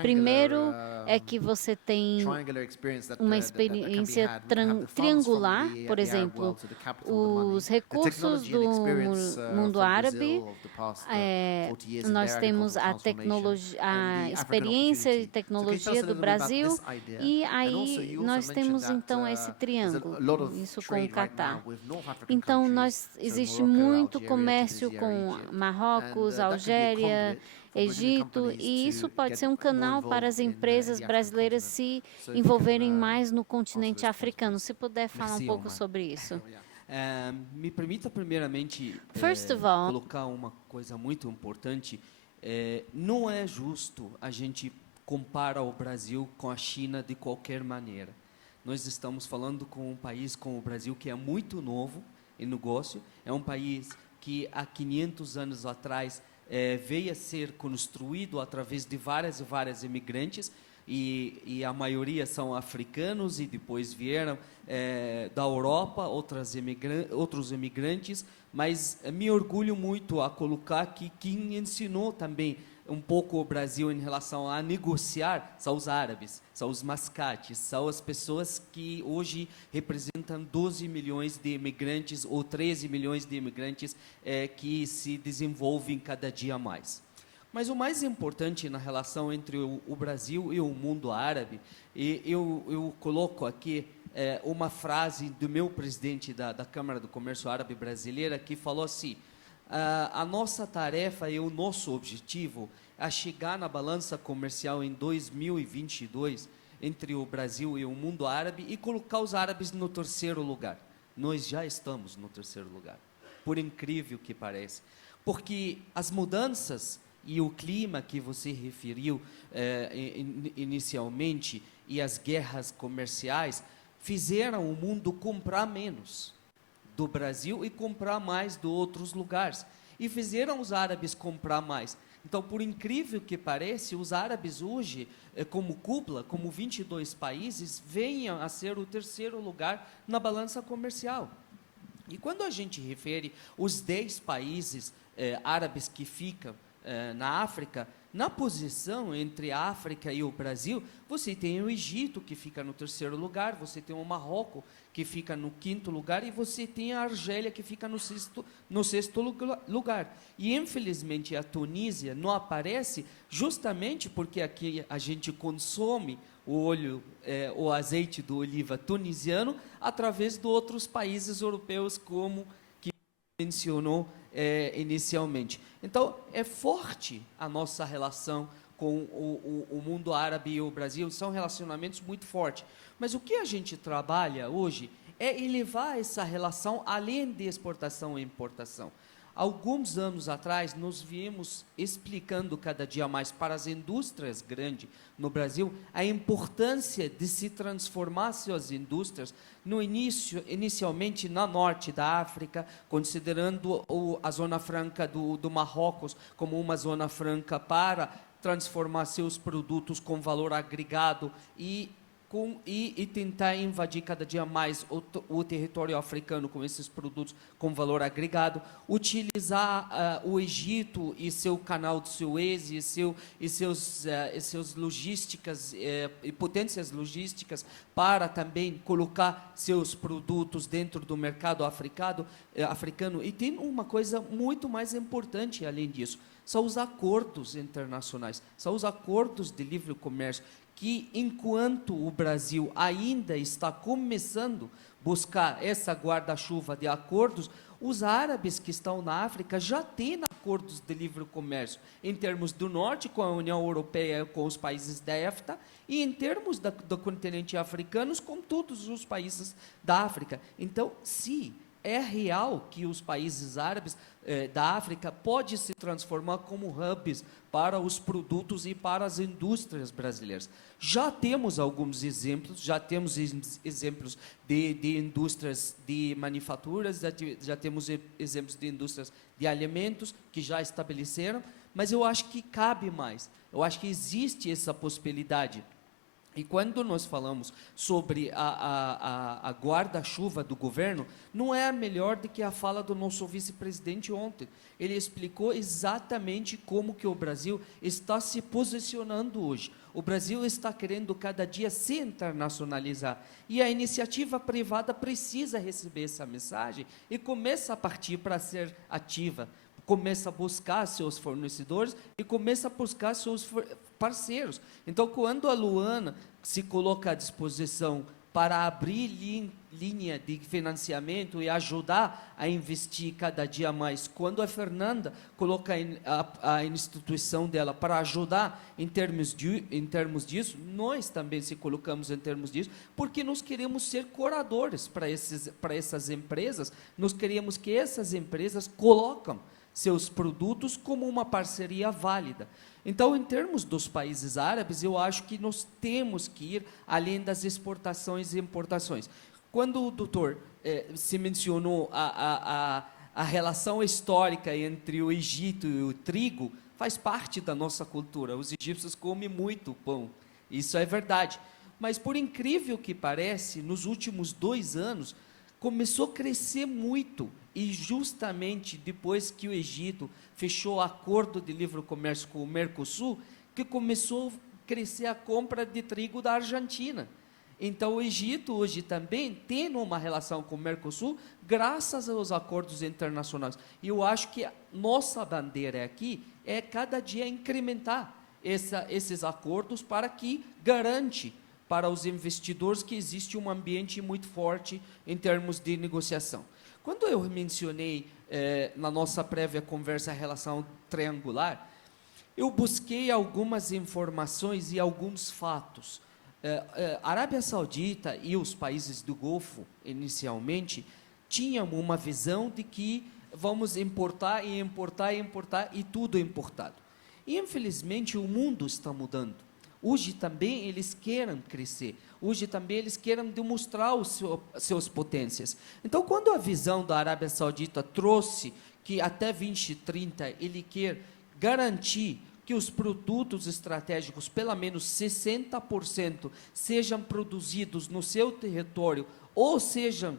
Primeiro é que você tem uma experiência triangular, por exemplo, os recursos do mundo árabe, nós temos a experiência e tecnologia do Brasil, e aí nós temos então esse triângulo, isso com o Catar. Então, existe muito comércio com Marrocos, Algéria, Egito, e isso pode ser um canal para as empresas brasileiras se envolverem mais no continente africano. Se puder falar um pouco sobre isso. Me permita primeiramente colocar uma coisa muito importante. Não é justo a gente comparar o Brasil com a China de qualquer maneira. Nós estamos falando com um país como o Brasil que é muito novo em negócio, é um país que há 500 anos atrás veio a ser construído através de várias imigrantes, e a maioria são africanos, e depois vieram da Europa outros imigrantes, mas me orgulho muito a colocar que quem ensinou também um pouco o Brasil em relação a negociar são os árabes, são os mascates, são as pessoas que hoje representam 12 milhões de imigrantes ou 13 milhões de imigrantes que se desenvolvem cada dia mais. Mas o mais importante na relação entre o Brasil e o mundo árabe, eu coloco aqui uma frase do meu presidente da Câmara do Comércio Árabe Brasileira, que falou assim: a nossa tarefa e o nosso objetivo é chegar na balança comercial em 2022 entre o Brasil e o mundo árabe e colocar os árabes no terceiro lugar. Nós já estamos no terceiro lugar, por incrível que pareça, porque as mudanças e o clima que você referiu inicialmente e as guerras comerciais fizeram o mundo comprar menos do Brasil e comprar mais de outros lugares, e fizeram os árabes comprar mais. Então, por incrível que pareça, os árabes hoje, como cúpula, como 22 países, venham a ser o terceiro lugar na balança comercial. E quando a gente refere os 10 países árabes que ficam na África, na posição entre a África e o Brasil, você tem o Egito, que fica no terceiro lugar, você tem o Marrocos, que fica no quinto lugar, e você tem a Argélia, que fica no sexto lugar. E, infelizmente, a Tunísia não aparece justamente porque aqui a gente consome o azeite do oliva tunisiano através de outros países europeus, como que mencionou inicialmente. Então, é forte a nossa relação com o mundo árabe e o Brasil, são relacionamentos muito fortes. Mas o que a gente trabalha hoje é elevar essa relação além de exportação e importação. Alguns anos atrás, nós viemos explicando cada dia mais para as indústrias grandes no Brasil a importância de se transformar suas indústrias inicialmente na norte da África, considerando a Zona Franca do Marrocos como uma zona franca para transformar seus produtos com valor agregado e e tentar invadir cada dia mais o território africano com esses produtos com valor agregado, utilizar o Egito e seu canal de Suez e seus logísticas e potências logísticas para também colocar seus produtos dentro do mercado africano. E tem uma coisa muito mais importante além disso, são os acordos internacionais, são os acordos de livre comércio, que enquanto o Brasil ainda está começando a buscar essa guarda-chuva de acordos, os árabes que estão na África já têm acordos de livre comércio, em termos do norte com a União Europeia, com os países da EFTA, e em termos do continente africano, com todos os países da África. Então, sim, é real que os países árabes da África podem se transformar como hubs para os produtos e para as indústrias brasileiras. Já temos alguns exemplos, já temos exemplos de indústrias de manufaturas, já temos exemplos de indústrias de alimentos que já estabeleceram, mas eu acho que cabe mais, eu acho que existe essa possibilidade. E quando nós falamos sobre a guarda-chuva do governo, não é melhor do que a fala do nosso vice-presidente ontem. Ele explicou exatamente como que o Brasil está se posicionando hoje. O Brasil está querendo cada dia se internacionalizar. E a iniciativa privada precisa receber essa mensagem e começa a partir para ser ativa. Começa a buscar seus fornecedores e começa a buscar seus parceiros. Então, quando a Luana se coloca à disposição para abrir linha de financiamento e ajudar a investir cada dia mais, quando a Fernanda coloca a instituição dela para ajudar em termos disso, nós também se colocamos em termos disso, porque nós queremos ser curadores para essas empresas, nós queremos que essas empresas colocam seus produtos como uma parceria válida. Então, em termos dos países árabes, eu acho que nós temos que ir além das exportações e importações. Quando o doutor se mencionou a relação histórica entre o Egito e o trigo, faz parte da nossa cultura. Os egípcios comem muito pão, isso é verdade. Mas, por incrível que pareça, nos últimos 2 anos, começou a crescer muito, e justamente depois que o Egito fechou acordo de livre comércio com o Mercosul, que começou a crescer a compra de trigo da Argentina. Então, o Egito hoje também tem uma relação com o Mercosul, graças aos acordos internacionais. E eu acho que a nossa bandeira aqui é cada dia incrementar esses acordos para que garante para os investidores que existe um ambiente muito forte em termos de negociação. Quando eu mencionei na nossa prévia conversa a relação triangular, eu busquei algumas informações e alguns fatos. A Arábia Saudita e os países do Golfo, inicialmente, tinham uma visão de que vamos importar e importar e importar e tudo importado. E, infelizmente, o mundo está mudando. Hoje também eles querem crescer, hoje também eles querem demonstrar seus potências. Então, quando a visão da Arábia Saudita trouxe que até 2030 ele quer garantir que os produtos estratégicos, pelo menos 60%, sejam produzidos no seu território ou sejam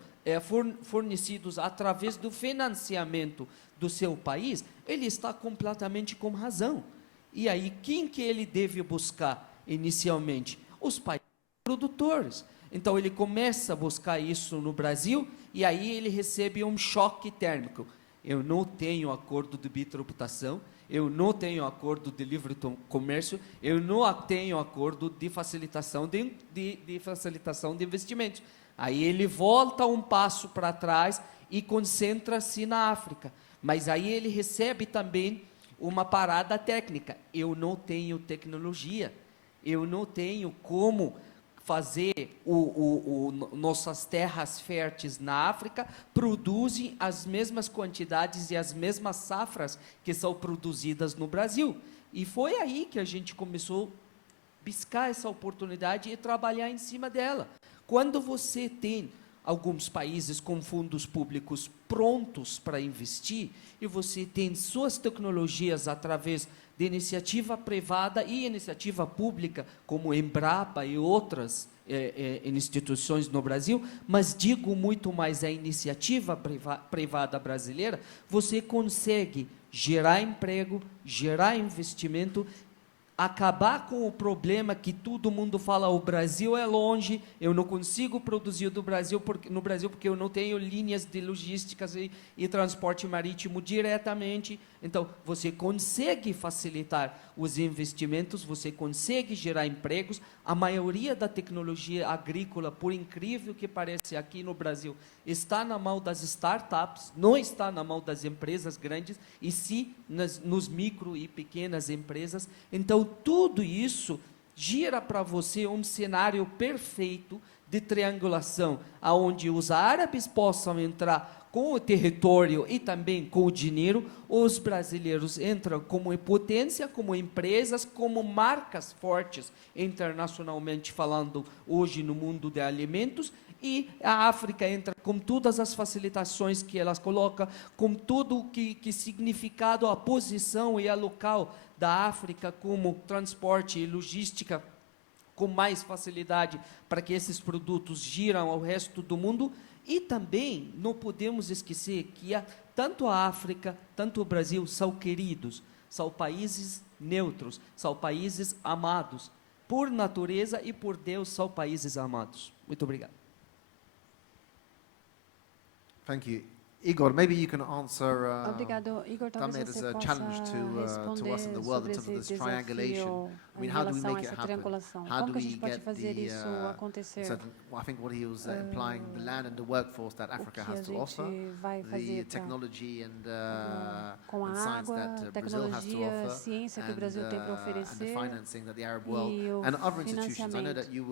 fornecidos através do financiamento do seu país, ele está completamente com razão. E aí, quem que ele deve buscar? Inicialmente, os países produtores. Então, ele começa a buscar isso no Brasil e aí ele recebe um choque térmico. Eu não tenho acordo de bitributação, eu não tenho acordo de livre comércio, eu não tenho acordo de facilitação de facilitação de investimentos. Aí ele volta um passo para trás e concentra-se na África. Mas aí ele recebe também uma parada técnica. Eu não tenho tecnologia. Eu não tenho como fazer nossas terras férteis na África produzem as mesmas quantidades e as mesmas safras que são produzidas no Brasil. E foi aí que a gente começou a buscar essa oportunidade e trabalhar em cima dela. Quando você tem alguns países com fundos públicos prontos para investir e você tem suas tecnologias através de iniciativa privada e iniciativa pública, como Embrapa e outras instituições no Brasil, mas digo muito mais a iniciativa privada brasileira, você consegue gerar emprego, gerar investimento, acabar com o problema que todo mundo fala, o Brasil é longe, eu não consigo produzir no Brasil porque eu não tenho linhas de logísticas e transporte marítimo diretamente. Então, você consegue facilitar os investimentos, você consegue gerar empregos. A maioria da tecnologia agrícola, por incrível que pareça aqui no Brasil, está na mão das startups, não está na mão das empresas grandes, e sim nos micro e pequenas empresas. Então, tudo isso gira para você um cenário perfeito de triangulação, onde os árabes possam entrar com o território e também com o dinheiro, os brasileiros entram como potência, como empresas, como marcas fortes, internacionalmente falando, hoje no mundo de alimentos, e a África entra com todas as facilitações que elas colocam, com tudo que significado, a posição e a local da África como transporte e logística, com mais facilidade para que esses produtos giram ao resto do mundo. E também não podemos esquecer que tanto a África, tanto o Brasil são queridos, são países neutros, são países amados. Por natureza e por Deus, são países amados. Muito obrigado. Thank you. Igor, maybe you can answer Obrigado, Igor. Talvez that as você a possa challenge to us in the world in terms of this triangulation. I mean, how do we make it happen? How do we get the I think what he was implying, the land and the workforce that Africa has to offer, the technology and science that Brazil has to offer, and the financing that the Arab world and other institutions. I know that you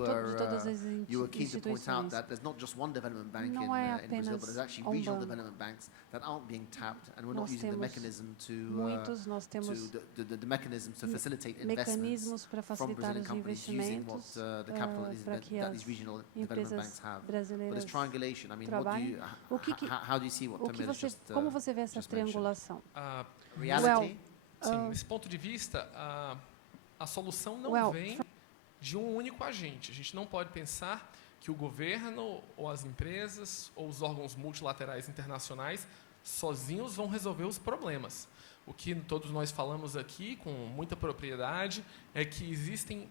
were keen to point out that there's not just one development bank in Brazil, but there's actually regional development banks that aren't being tapped, and we're not using the mechanism the mechanisms to facilitate investments from Brazilian companies using what the capital that these regional development banks have. But this triangulation, I mean, how do you see what Tamir just como você vê essa triangulação? Reality? Sim, nesse ponto de vista, a solução não vem de um único agente. A gente não pode pensar que o governo, ou as empresas, ou os órgãos multilaterais internacionais, sozinhos vão resolver os problemas. O que todos nós falamos aqui, com muita propriedade, é que existem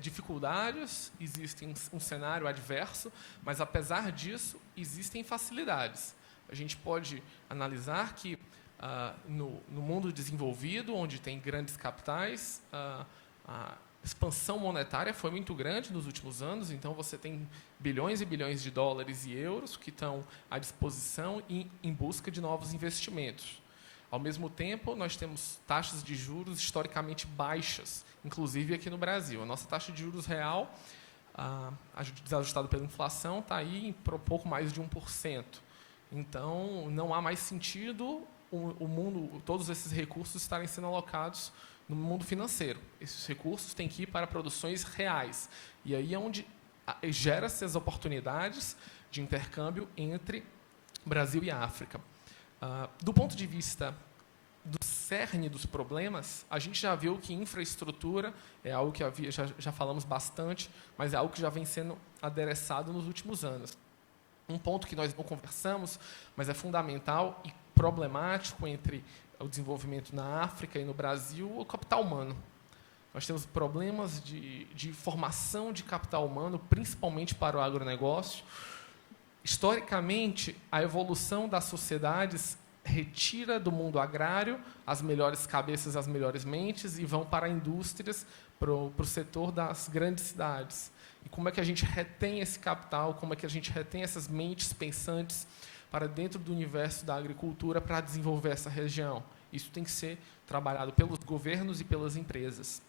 dificuldades, existe um cenário adverso, mas, apesar disso, existem facilidades. A gente pode analisar que, no mundo desenvolvido, onde tem grandes capitais, a expansão monetária foi muito grande nos últimos anos, então você tem bilhões e bilhões de dólares e euros que estão à disposição em busca de novos investimentos. Ao mesmo tempo, nós temos taxas de juros historicamente baixas, inclusive aqui no Brasil. A nossa taxa de juros real, desajustada pela inflação, está aí em pouco mais de 1%. Então, não há mais sentido todos esses recursos estarem sendo alocados no mundo financeiro. Esses recursos têm que ir para produções reais. E aí é onde gera-se as oportunidades de intercâmbio entre Brasil e África. Do ponto de vista do cerne dos problemas, a gente já viu que infraestrutura é algo que já falamos bastante, mas é algo que já vem sendo adereçado nos últimos anos. Um ponto que nós não conversamos, mas é fundamental e problemático entre o desenvolvimento na África e no Brasil, o capital humano. Nós temos problemas de formação de capital humano, principalmente para o agronegócio. Historicamente, a evolução das sociedades retira do mundo agrário as melhores cabeças, as melhores mentes, e vão para indústrias, para o setor das grandes cidades. E como é que a gente retém esse capital, como é que a gente retém essas mentes pensantes para dentro do universo da agricultura para desenvolver essa região? Isso tem que ser trabalhado pelos governos e pelas empresas.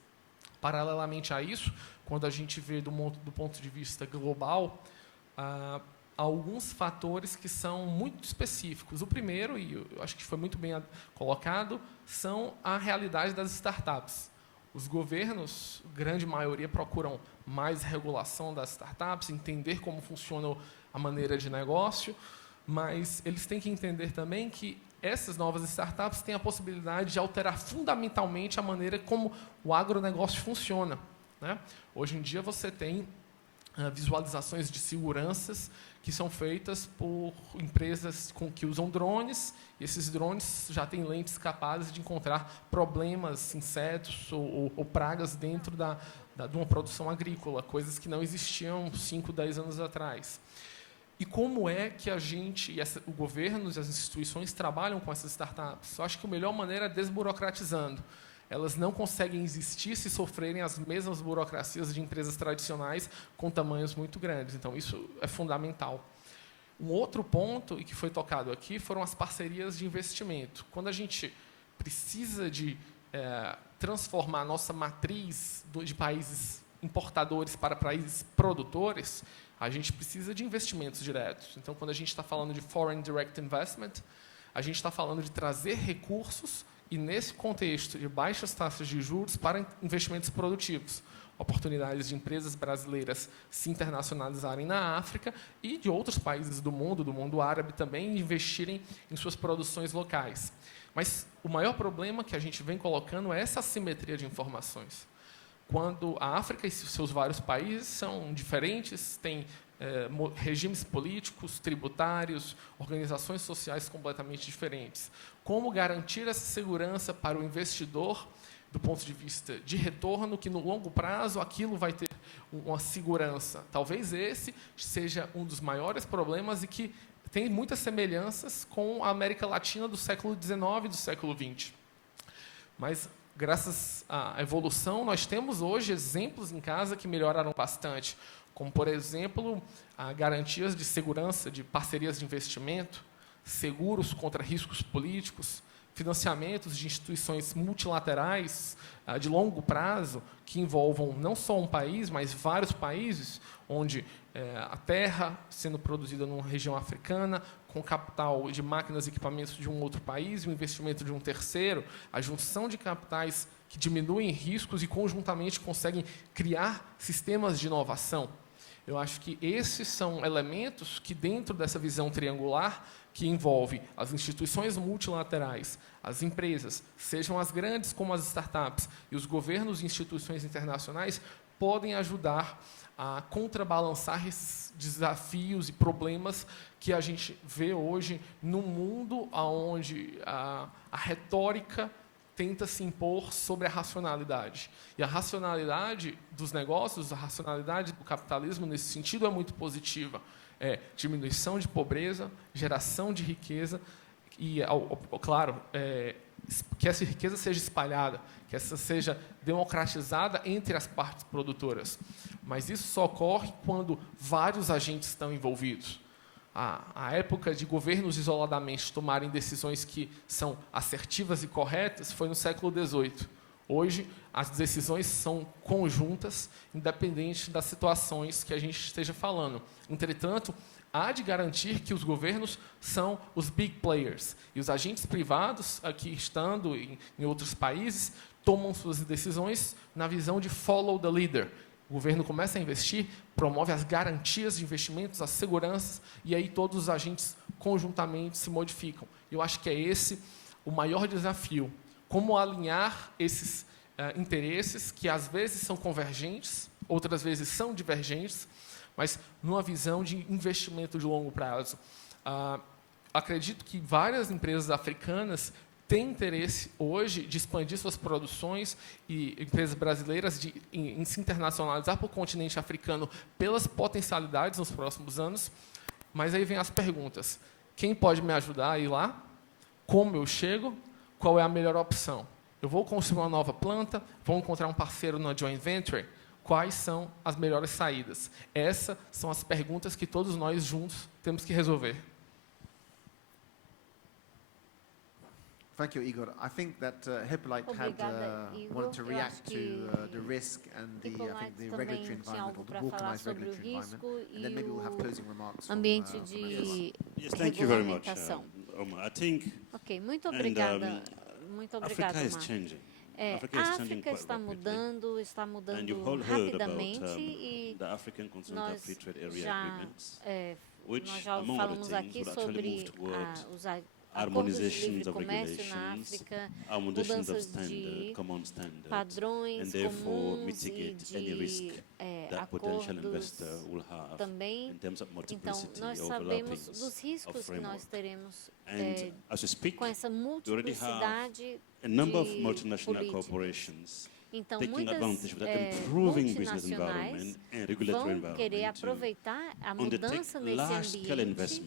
Paralelamente a isso, quando a gente vê do ponto de vista global, alguns fatores que são muito específicos. O primeiro, e eu acho que foi muito bem colocado, são a realidade das startups. Os governos, grande maioria, procuram mais regulação das startups, entender como funciona a maneira de negócio, mas eles têm que entender também que essas novas startups têm a possibilidade de alterar fundamentalmente a maneira como o agronegócio funciona, né? Hoje em dia você tem visualizações de seguranças que são feitas por empresas que usam drones, e esses drones já têm lentes capazes de encontrar problemas, insetos ou pragas dentro de uma produção agrícola, coisas que não existiam 5, 10 anos atrás. E como é que a gente, o governo e as instituições trabalham com essas startups? Eu acho que a melhor maneira é desburocratizando. Elas não conseguem existir se sofrerem as mesmas burocracias de empresas tradicionais com tamanhos muito grandes. Então, isso é fundamental. Um outro ponto, e que foi tocado aqui, foram as parcerias de investimento. Quando a gente precisa de transformar a nossa matriz de países importadores para países produtores, a gente precisa de investimentos diretos. Então, quando a gente está falando de Foreign Direct Investment, a gente está falando de trazer recursos e, nesse contexto de baixas taxas de juros, para investimentos produtivos, oportunidades de empresas brasileiras se internacionalizarem na África e de outros países do mundo árabe também, investirem em suas produções locais. Mas o maior problema que a gente vem colocando é essa assimetria de informações. Quando a África e seus vários países são diferentes, têm regimes políticos, tributários, organizações sociais completamente diferentes. Como garantir essa segurança para o investidor, do ponto de vista de retorno, que, no longo prazo, aquilo vai ter uma segurança? Talvez esse seja um dos maiores problemas e que tem muitas semelhanças com a América Latina do século XIX e do século XX. Mas, graças à evolução, nós temos hoje exemplos em casa que melhoraram bastante, como, por exemplo, garantias de segurança de parcerias de investimento, seguros contra riscos políticos, financiamentos de instituições multilaterais de longo prazo, que envolvam não só um país, mas vários países, onde a terra sendo produzida numa região africana, com capital de máquinas e equipamentos de um outro país, o investimento de um terceiro, a junção de capitais que diminuem riscos e, conjuntamente, conseguem criar sistemas de inovação. Eu acho que esses são elementos que, dentro dessa visão triangular, que envolve as instituições multilaterais, as empresas, sejam as grandes como as startups, e os governos e instituições internacionais, podem ajudar a contrabalançar esses desafios e problemas que a gente vê hoje num mundo onde a retórica tenta se impor sobre a racionalidade. E a racionalidade dos negócios, a racionalidade do capitalismo, nesse sentido, é muito positiva. Diminuição de pobreza, geração de riqueza e, claro, que essa riqueza seja espalhada, que essa seja democratizada entre as partes produtoras. Mas isso só ocorre quando vários agentes estão envolvidos. A época de governos isoladamente tomarem decisões que são assertivas e corretas foi no século XVIII. Hoje, as decisões são conjuntas, independente das situações que a gente esteja falando. Entretanto, há de garantir que os governos são os big players, e os agentes privados, aqui estando em outros países, tomam suas decisões na visão de follow the leader. O governo começa a investir, promove as garantias de investimentos, as seguranças, e aí todos os agentes conjuntamente se modificam. Eu acho que é esse o maior desafio. Como alinhar esses interesses, que às vezes são convergentes, outras vezes são divergentes, mas numa visão de investimento de longo prazo. Acredito que várias empresas africanas têm interesse hoje de expandir suas produções, e empresas brasileiras em se internacionalizar para o continente africano pelas potencialidades nos próximos anos. Mas aí vem as perguntas. Quem pode me ajudar a ir lá? Como eu chego? Qual é a melhor opção? Eu vou construir uma nova planta? Vou encontrar um parceiro na joint venture? Quais são as melhores saídas? Essas são as perguntas que todos nós juntos temos que resolver. Thank you, Igor. I think that Hippolyte wanted to react to the risk and the regulatory environment, or the balkanized regulatory environment, and then maybe we'll have closing remarks. Ambiente de Yes, thank you very much, Omar. I think. Ok, muito obrigada. Muito obrigada, Africa is Omar. changing. A África está mudando rapidamente, e nós já falamos aqui sobre os acordos de livre comércio na África, mudanças de padrões comuns e de acordos também. Então, nós sabemos dos riscos que nós teremos com essa multiplicidade de políticas. Então, muitas multinacionais vão querer aproveitar a mudança nesse ambiente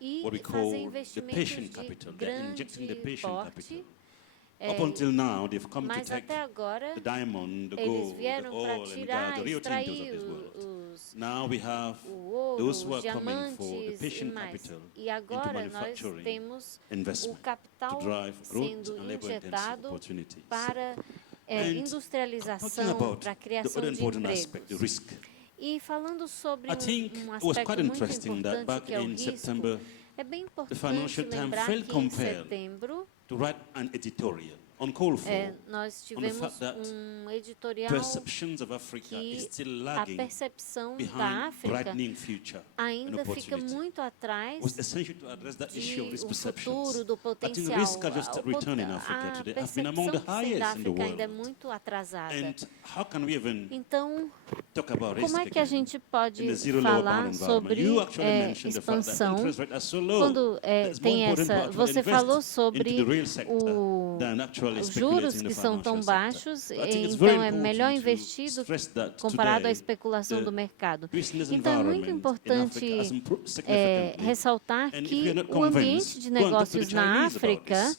e fazer investimentos de grande porte. Mas até agora, eles vieram para extrair o ouro, os diamantes e mais. E agora nós temos o capital sendo injetado para industrialização, para a criação de empregos. E falando sobre um aspecto muito importante, que é o risco, é bem importante lembrar que em setembro nós tivemos um editorial que a percepção da África ainda fica muito atrás do futuro, do potencial. A percepção da África ainda é muito atrasada. Então, como é que a gente pode falar sobre expansão quando tem essa... Você falou sobre os juros que são tão baixos, então é melhor investido comparado à especulação do mercado. Então, é muito importante ressaltar que o ambiente de negócios na África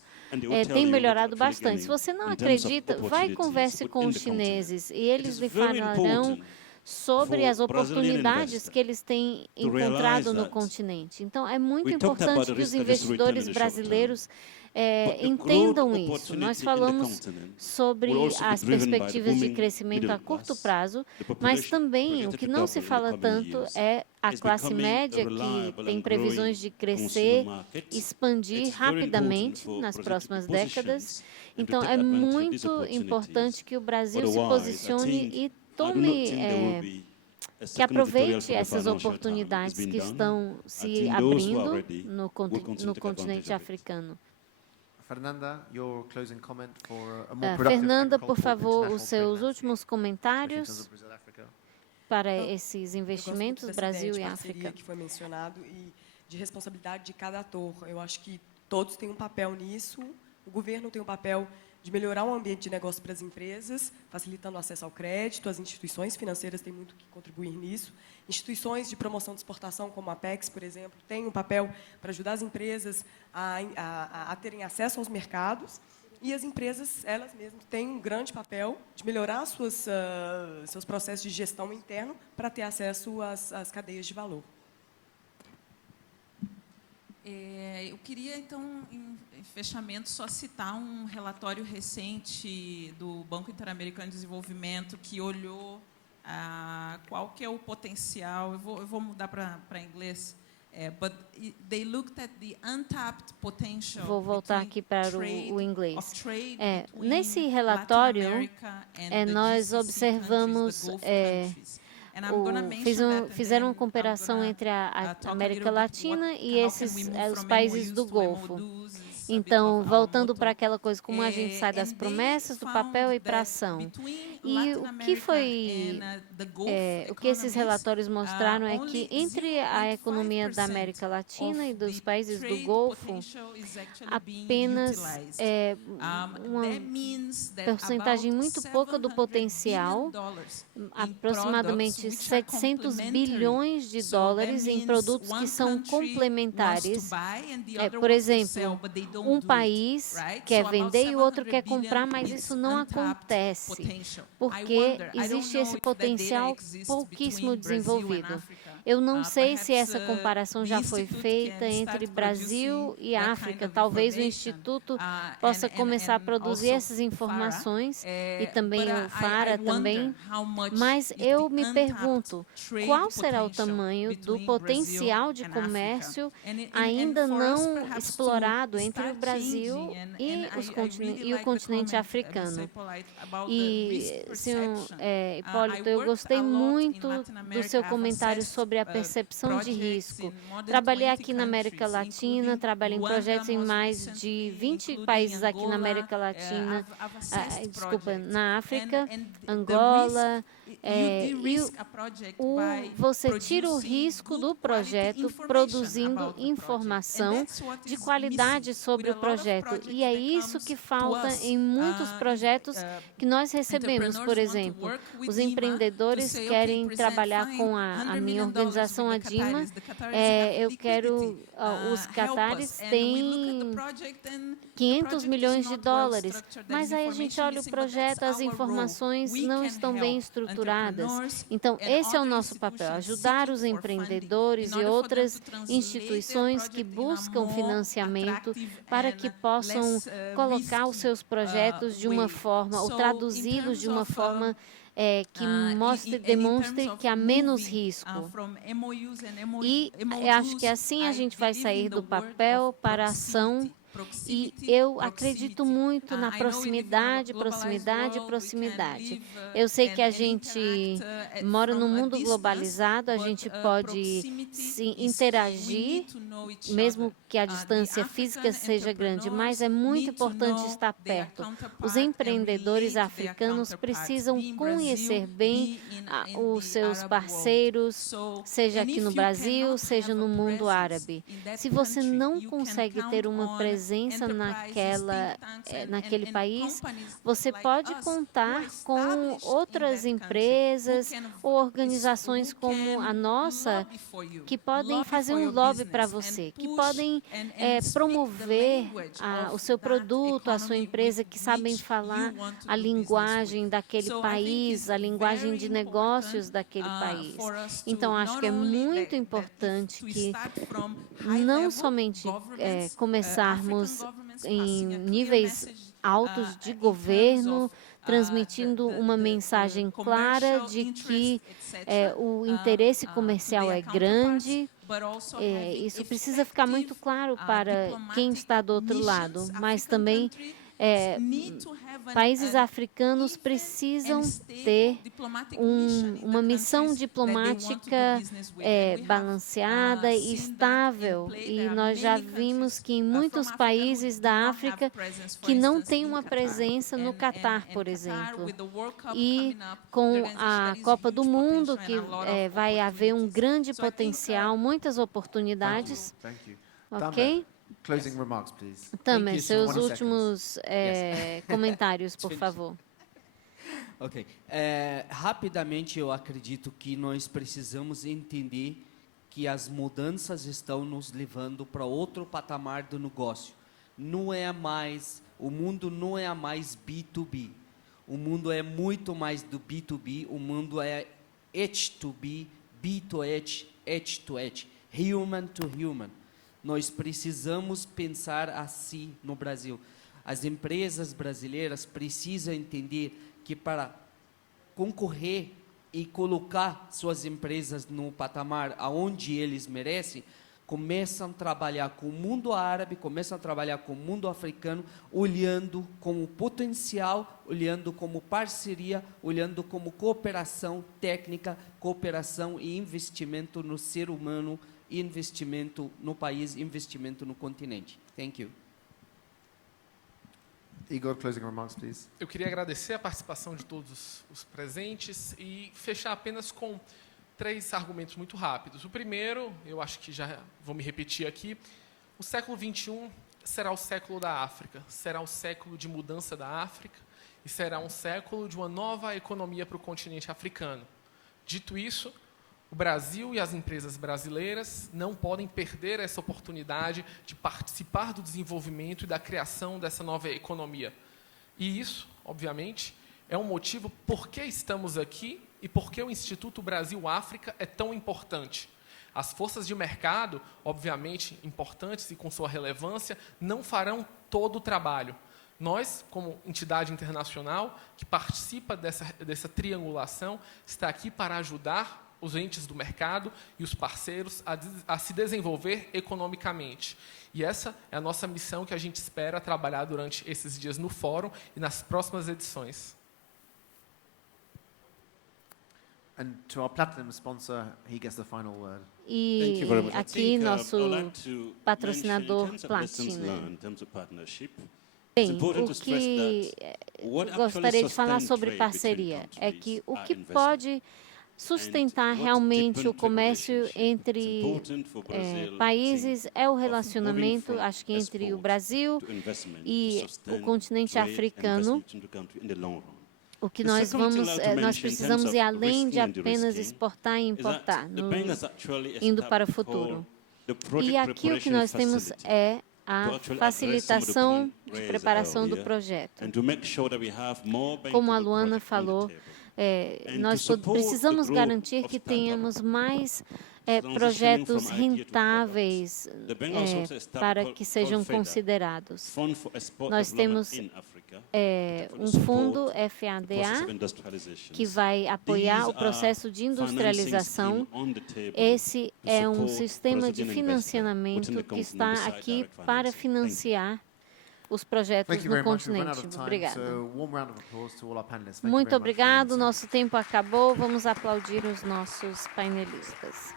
tem melhorado bastante. Se você não acredita, vai e converse com os chineses e eles lhe falarão sobre as oportunidades que eles têm encontrado no continente. Então, é muito importante que os investidores brasileiros entendam isso. Nós falamos sobre as perspectivas de crescimento a curto prazo, mas também o que não se fala tanto é a classe média, que tem previsões de crescer, expandir rapidamente nas próximas décadas. Então, é muito importante que o Brasil se posicione e que aproveite essas oportunidades que estão se abrindo no continente africano. Fernanda, por favor, os seus últimos comentários para esses investimentos Brasil e África. Que foi mencionado e de responsabilidade de cada ator. Eu acho que todos têm um papel nisso. O governo tem um papel de melhorar o ambiente de negócio para as empresas, facilitando o acesso ao crédito. As instituições financeiras têm muito que contribuir nisso. Instituições de promoção de exportação, como a Apex, por exemplo, têm um papel para ajudar as empresas a terem acesso aos mercados. E as empresas, elas mesmas, têm um grande papel de melhorar seus processos de gestão interno para ter acesso às cadeias de valor. Eu queria, então, em fechamento, só citar um relatório recente do Banco Interamericano de Desenvolvimento que olhou qual que é o potencial. Eu vou mudar para inglês. But they looked at the untapped potential. Vou voltar aqui para o inglês. Nesse relatório, nós observamos fizeram uma comparação entre a América Latina e os países do Golfo. Então, voltando para aquela coisa, como a gente sai das promessas, do papel e para a ação. E o que foi, o que esses relatórios mostraram é que entre a economia da América Latina e dos países do Golfo, apenas uma porcentagem muito pouca do potencial, aproximadamente 700 bilhões de dólares em produtos que são complementares. Por exemplo, um país quer vender e o outro quer comprar, mas isso não acontece, porque existe esse potencial pouquíssimo desenvolvido. Eu não sei se essa comparação já foi feita entre Brasil e África. Talvez o Instituto possa começar a produzir essas informações, e também o FARA também. Mas eu me pergunto, qual será o tamanho do potencial de comércio ainda não explorado entre o Brasil e o continente africano? E, senhor Hipólito, eu gostei muito do seu comentário sobre a percepção de risco. Trabalhei aqui na América Latina, trabalhei em projetos em mais de 20 países aqui na América Latina, na África, Angola, você tira o risco do projeto produzindo informação de qualidade sobre o projeto. E é isso que falta em muitos projetos que nós recebemos. Por exemplo, os empreendedores querem trabalhar com a minha organização, a DIMA. Os catares têm 500 milhões de dólares, mas aí a gente olha o projeto, as informações não estão bem estruturadas. Então, esse é o nosso papel, ajudar os empreendedores e outras instituições que buscam financiamento para que possam colocar os seus projetos de uma forma, ou traduzi-los de uma forma que demonstre que há menos risco. E acho que assim a gente vai sair do papel para a ação. E eu acredito muito na proximidade, proximidade, proximidade. Eu sei que a gente mora num mundo globalizado, a gente pode se interagir, mesmo que a distância física seja grande, mas é muito importante estar perto. Os empreendedores africanos precisam conhecer bem os seus parceiros, seja aqui no Brasil, seja no mundo árabe. Se você não consegue ter uma presença naquele país, você pode contar com outras empresas ou organizações como a nossa que podem fazer um lobby para você, que podem promover o seu produto, a sua empresa, que sabem falar a linguagem daquele país, a linguagem de negócios daquele país. Então, acho que é muito importante que não somente começarmos em níveis altos de governo, transmitindo uma mensagem clara de que o interesse comercial é grande. Isso precisa ficar muito claro para quem está do outro lado, mas também países africanos precisam ter uma missão diplomática balanceada e estável. E nós já vimos que em muitos países da África que não tem uma presença no Catar, por exemplo. E com a Copa do Mundo, que vai haver um grande potencial, muitas oportunidades. Ok? Closing remarks, please. Também, seus últimos comentários, por favor. Ok. Rapidamente, eu acredito que nós precisamos entender que as mudanças estão nos levando para outro patamar do negócio. O mundo não é mais B2B. O mundo é muito mais do B2B. O mundo é H2B, B2H, H2H, human to human. Nós precisamos pensar assim no Brasil. As empresas brasileiras precisam entender que para concorrer e colocar suas empresas no patamar aonde eles merecem, começam a trabalhar com o mundo árabe, começam a trabalhar com o mundo africano, olhando como potencial, olhando como parceria, olhando como cooperação técnica, cooperação e investimento no ser humano, investimento no país, investimento no continente. Thank you. Igor, closing remarks, please. Eu queria agradecer a participação de todos os presentes e fechar apenas com 3 argumentos muito rápidos. O primeiro, eu acho que já vou me repetir aqui, o século XXI será o século da África, será o século de mudança da África e será um século de uma nova economia para o continente africano. Dito isso, o Brasil e as empresas brasileiras não podem perder essa oportunidade de participar do desenvolvimento e da criação dessa nova economia. E isso, obviamente, é um motivo por que estamos aqui e por que o Instituto Brasil-África é tão importante. As forças de mercado, obviamente importantes e com sua relevância, não farão todo o trabalho. Nós, como entidade internacional que participa dessa triangulação, está aqui para ajudar os entes do mercado e os parceiros a se desenvolver economicamente. E essa é a nossa missão que a gente espera trabalhar durante esses dias no fórum e nas próximas edições. And to our platinum sponsor, he gets the final word. E aqui nosso patrocinador Platinum. Bem, o que gostaria de falar sobre parceria é que o que pode sustentar realmente o comércio entre países é o relacionamento, acho que entre o Brasil e o continente africano. O que nós precisamos ir além de apenas exportar e importar, indo para o futuro. E aqui o que nós temos é a facilitação de preparação do projeto. Como a Luana falou, nós precisamos garantir que tenhamos mais projetos rentáveis para que sejam considerados. Nós temos um fundo FADA que vai apoiar o processo de industrialização. Esse é um sistema de financiamento que está aqui para financiar os projetos no continente. Obrigada. Muito obrigado. Nosso tempo acabou. Vamos aplaudir os nossos painelistas.